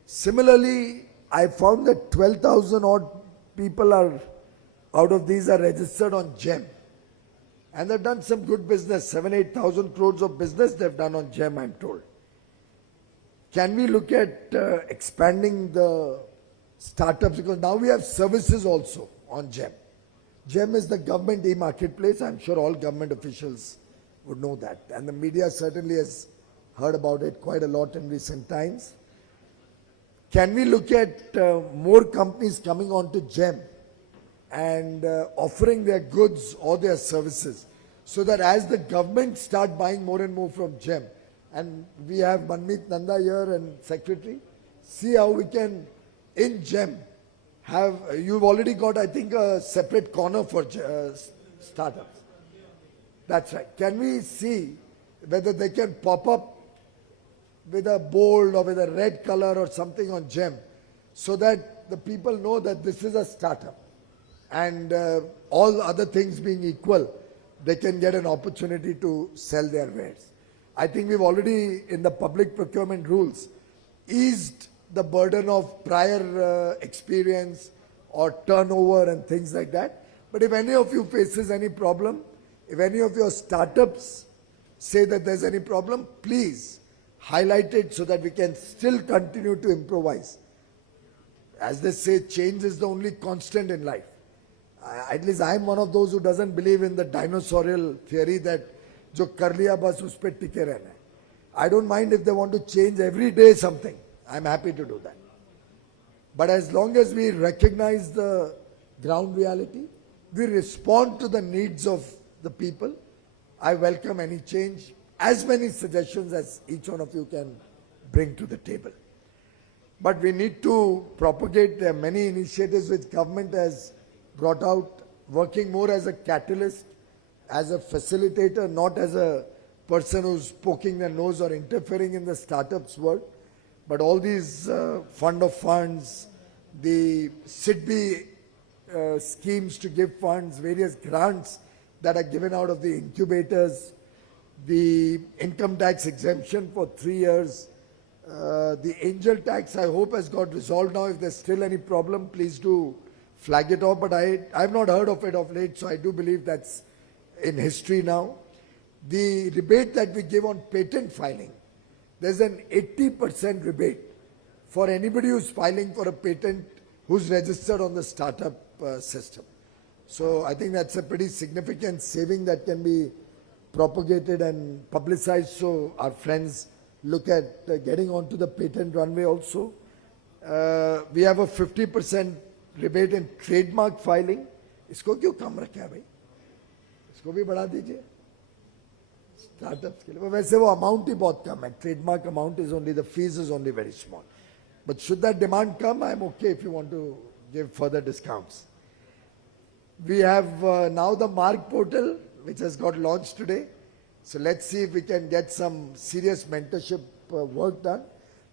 Similarly, I found that 12,000 odd people out of these are registered on GEM. And they've done some good business, 7,000-8,000 crores of business they've done on GEM, I'm told. Can we look at expanding the startups? Because now we have services also on GEM. GEM is the government e-marketplace. I'm sure all government officials would know that. And the media certainly has heard about it quite a lot in recent times. Can we look at more companies coming onto GEM and offering their goods or their services, so that as the government start buying more and more from GEM, and we have Manmeet Nanda here and secretary, see how we can in GEM have, you've already got I think a separate corner for startups. That's right. Can we see whether they can pop up with a bold or with a red color or something on GEM, so that the people know that this is a startup, and all other things being equal, they can get an opportunity to sell their wares. I think we've already, in the public procurement rules, eased the burden of prior experience or turnover and things like that. But if any of you faces any problem, if any of your startups say that there's any problem, please highlight it so that we can still continue to improvise. As they say, change is the only constant in life. At least I'm one of those who doesn't believe in the dinosaurial theory that jo kar liya bas us pe tike rehna hai. I don't mind if they want to change every day something. I'm happy to do that. But as long as we recognize the ground reality, we respond to the needs of the people, I welcome any change, as many suggestions as each one of you can bring to the table. But we need to propagate. There are many initiatives which government has brought out. working more as a catalyst, as a facilitator, not as a person who's poking their nose or interfering in the startups world. But all these fund of funds, the SIDBI schemes to give funds, various grants that are given out of the incubators, the income tax exemption for 3 years, the angel tax I hope has got resolved now. If there's still any problem, please do flag it off. But I've not heard of it of late, so I do believe that's in history now. The rebate that we give on patent filing, there's an 80% rebate for anybody who's filing for a patent who's registered on the startup system. So I think that's a pretty significant saving that can be propagated and publicized, so our friends look at getting onto the patent runway also. We have a 50% rebate in trademark filing. इसको क्यों कम रखा है भाई? इसको भी बढ़ा दीजिए startups के लिए. वैसे वो amount ही बहुत कम है. Trademark amount is only, the fees is only very small. But should that demand come, I'm okay if you want to give further discounts. We have now the Mark portal, which has got launched today. So let's see if we can get some serious mentorship work done.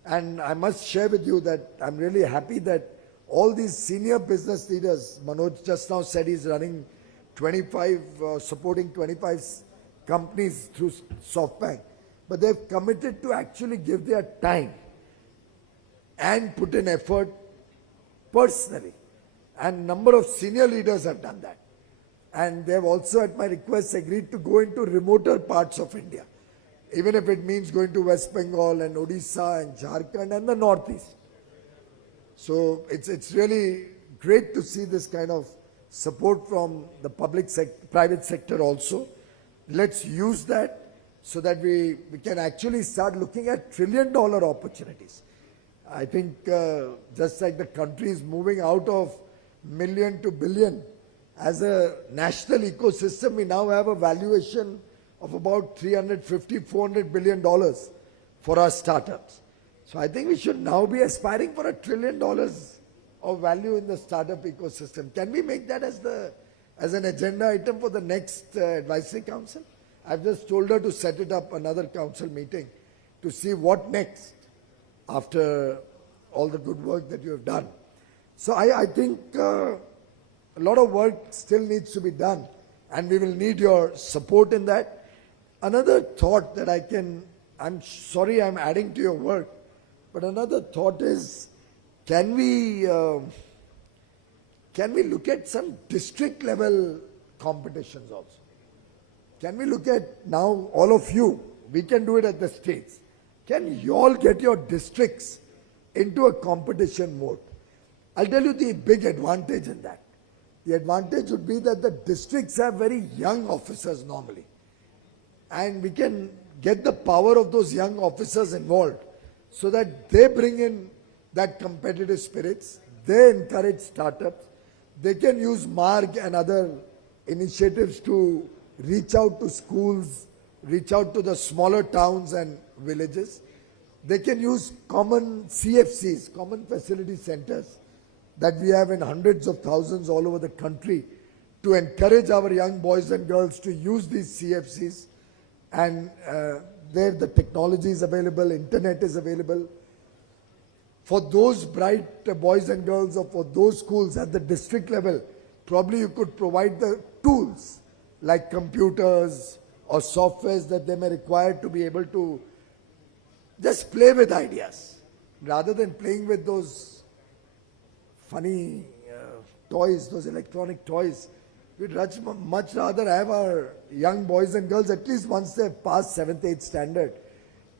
And I must share with you that I'm really happy that all these senior business leaders, Manoj just now said he's running 25, supporting 25 companies through SoftBank. But they've committed to actually give their time and put in effort personally. And number of senior leaders have done that. And they have also, at my request, agreed to go into remoter parts of India, even if it means going to West Bengal and Odisha and Jharkhand and the Northeast. So it's really great to see this kind of support from the private sector also. Let's use that so that we can actually start looking at trillion-dollar opportunities. I think just like the country is moving out of million to billion, as a national ecosystem, we now have a valuation of about $350–400 billion for our startups. So I think we should now be aspiring for $1 trillion of value in the startup ecosystem. Can we make that as an agenda item for the next advisory council? I've just told her to set it up another council meeting to see what next after all the good work that you have done. So I think a lot of work still needs to be done, and we will need your support in that. Another thought that I'm sorry I'm adding to your work, but another thought is, can we look at some district level competitions also? Can we look at now, all of you, we can do it at the states. Can you all get your districts into a competition mode? I'll tell you the big advantage in that. The advantage would be that the districts have very young officers normally. And we can get the power of those young officers involved so that they bring in that competitive spirits, they encourage startups, they can use MARG and other initiatives to reach out to schools, reach out to the smaller towns and villages. They can use common CFCs, common facility centers, that we have in hundreds of thousands all over the country to encourage our young boys and girls to use these CFCs. And there the technology is available, internet is available. For those bright boys and girls or for those schools at the district level, probably you could provide the tools like computers or softwares that they may require to be able to just play with ideas rather than playing with those funny toys, those electronic toys. We'd much rather have our young boys and girls, at least once they've passed 7th, 8th standard,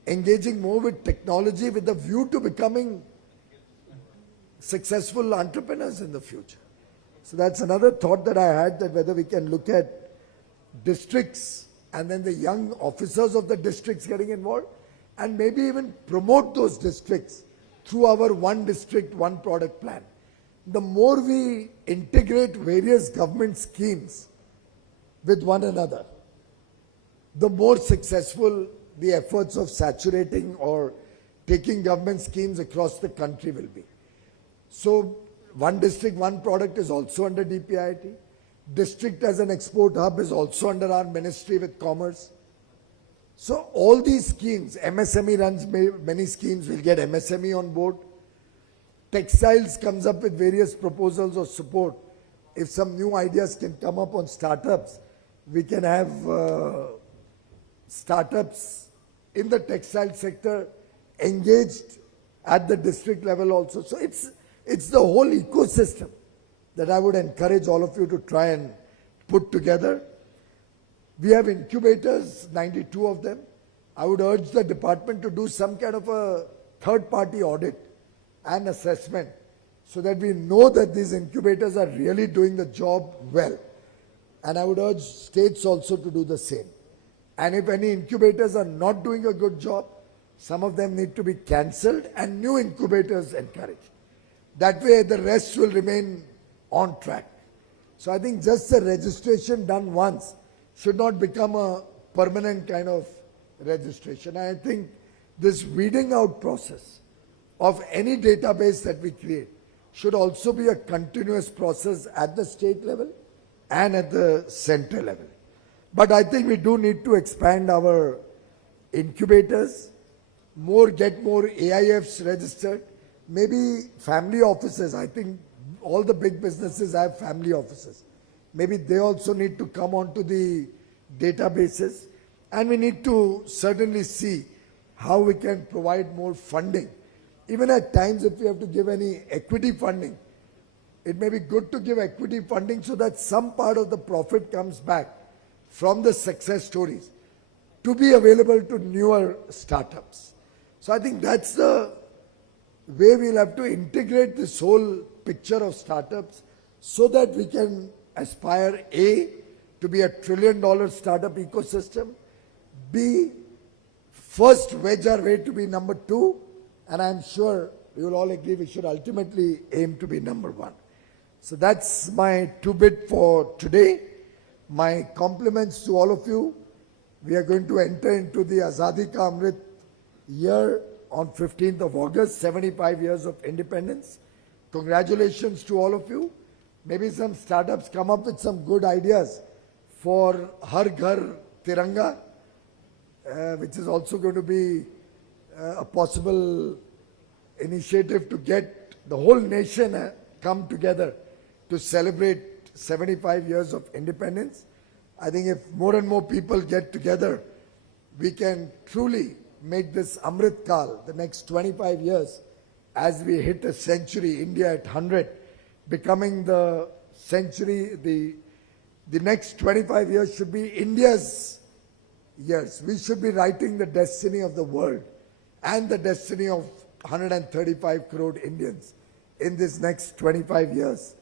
engaging more with technology with a view to becoming successful entrepreneurs in the future. So that's another thought that I had, that whether we can look at districts and then the young officers of the districts getting involved, and maybe even promote those districts through our one district, one product plan. The more we integrate various government schemes with one another, the more successful the efforts of saturating or taking government schemes across the country will be. So one district, one product is also under DPIIT. District as an export hub is also under our ministry with commerce. So all these schemes, MSME runs many schemes, we'll get MSME on board. Textiles comes up with various proposals of support. If some new ideas can come up on startups, we can have startups in the textile sector engaged at the district level also. So it's the whole ecosystem that I would encourage all of you to try and put together. We have incubators, 92 of them. I would urge the department to do some kind of a third-party audit and assessment so that we know that these incubators are really doing the job well. And I would urge states also to do the same. And if any incubators are not doing a good job, some of them need to be cancelled and new incubators encouraged. That way the rest will remain on track. So I think just the registration done once should not become a permanent kind of registration. I think this weeding out process of any database that we create should also be a continuous process at the state level and at the center level. But I think we do need to expand our incubators, get more AIFs registered, maybe family offices. I think all the big businesses have family offices. Maybe they also need to come onto the databases, and we need to certainly see how we can provide more funding. Even at times, if we have to give any equity funding, it may be good to give equity funding so that some part of the profit comes back from the success stories to be available to newer startups. So I think that's the way we'll have to integrate this whole picture of startups so that we can aspire A, to be $1 trillion startup ecosystem, B, first wedge our way to be number 2, and I'm sure we will all agree we should ultimately aim to be number 1. So that's my 2-bit for today. My compliments to all of you. We are going to enter into the Azadi Ka Amrit year on 15th of August, 75 years of independence. Congratulations to all of you. Maybe some startups come up with some good ideas for Har Ghar Tiranga, which is also going to be a possible initiative to get the whole nation come together to celebrate 75 years of independence. I think if more and more people get together, we can truly make this Amrit Kal, the next 25 years, as we hit a century, India at 100, becoming the century, the next 25 years should be India's years. We should be writing the destiny of the world and the destiny of 135 crore Indians in this next 25 years.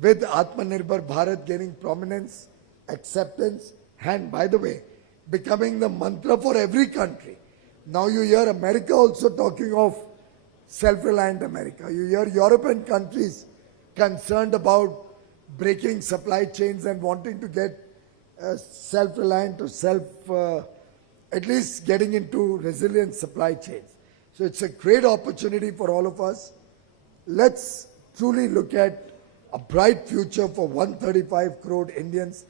With Atmanirbhar Bharat gaining prominence, acceptance, and by the way, becoming the mantra for every country. Now you hear America also talking of self-reliant America. You hear European countries concerned about breaking supply chains and wanting to get self-reliant or at least getting into resilient supply chains. So it's a great opportunity for all of us. Let's truly look at a bright future for 135 crore Indians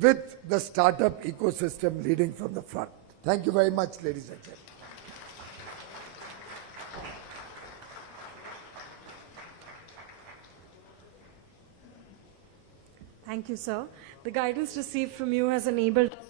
with the startup ecosystem leading from the front. Thank you very much, ladies and gentlemen. Thank you, sir. The guidance received from you has enabled us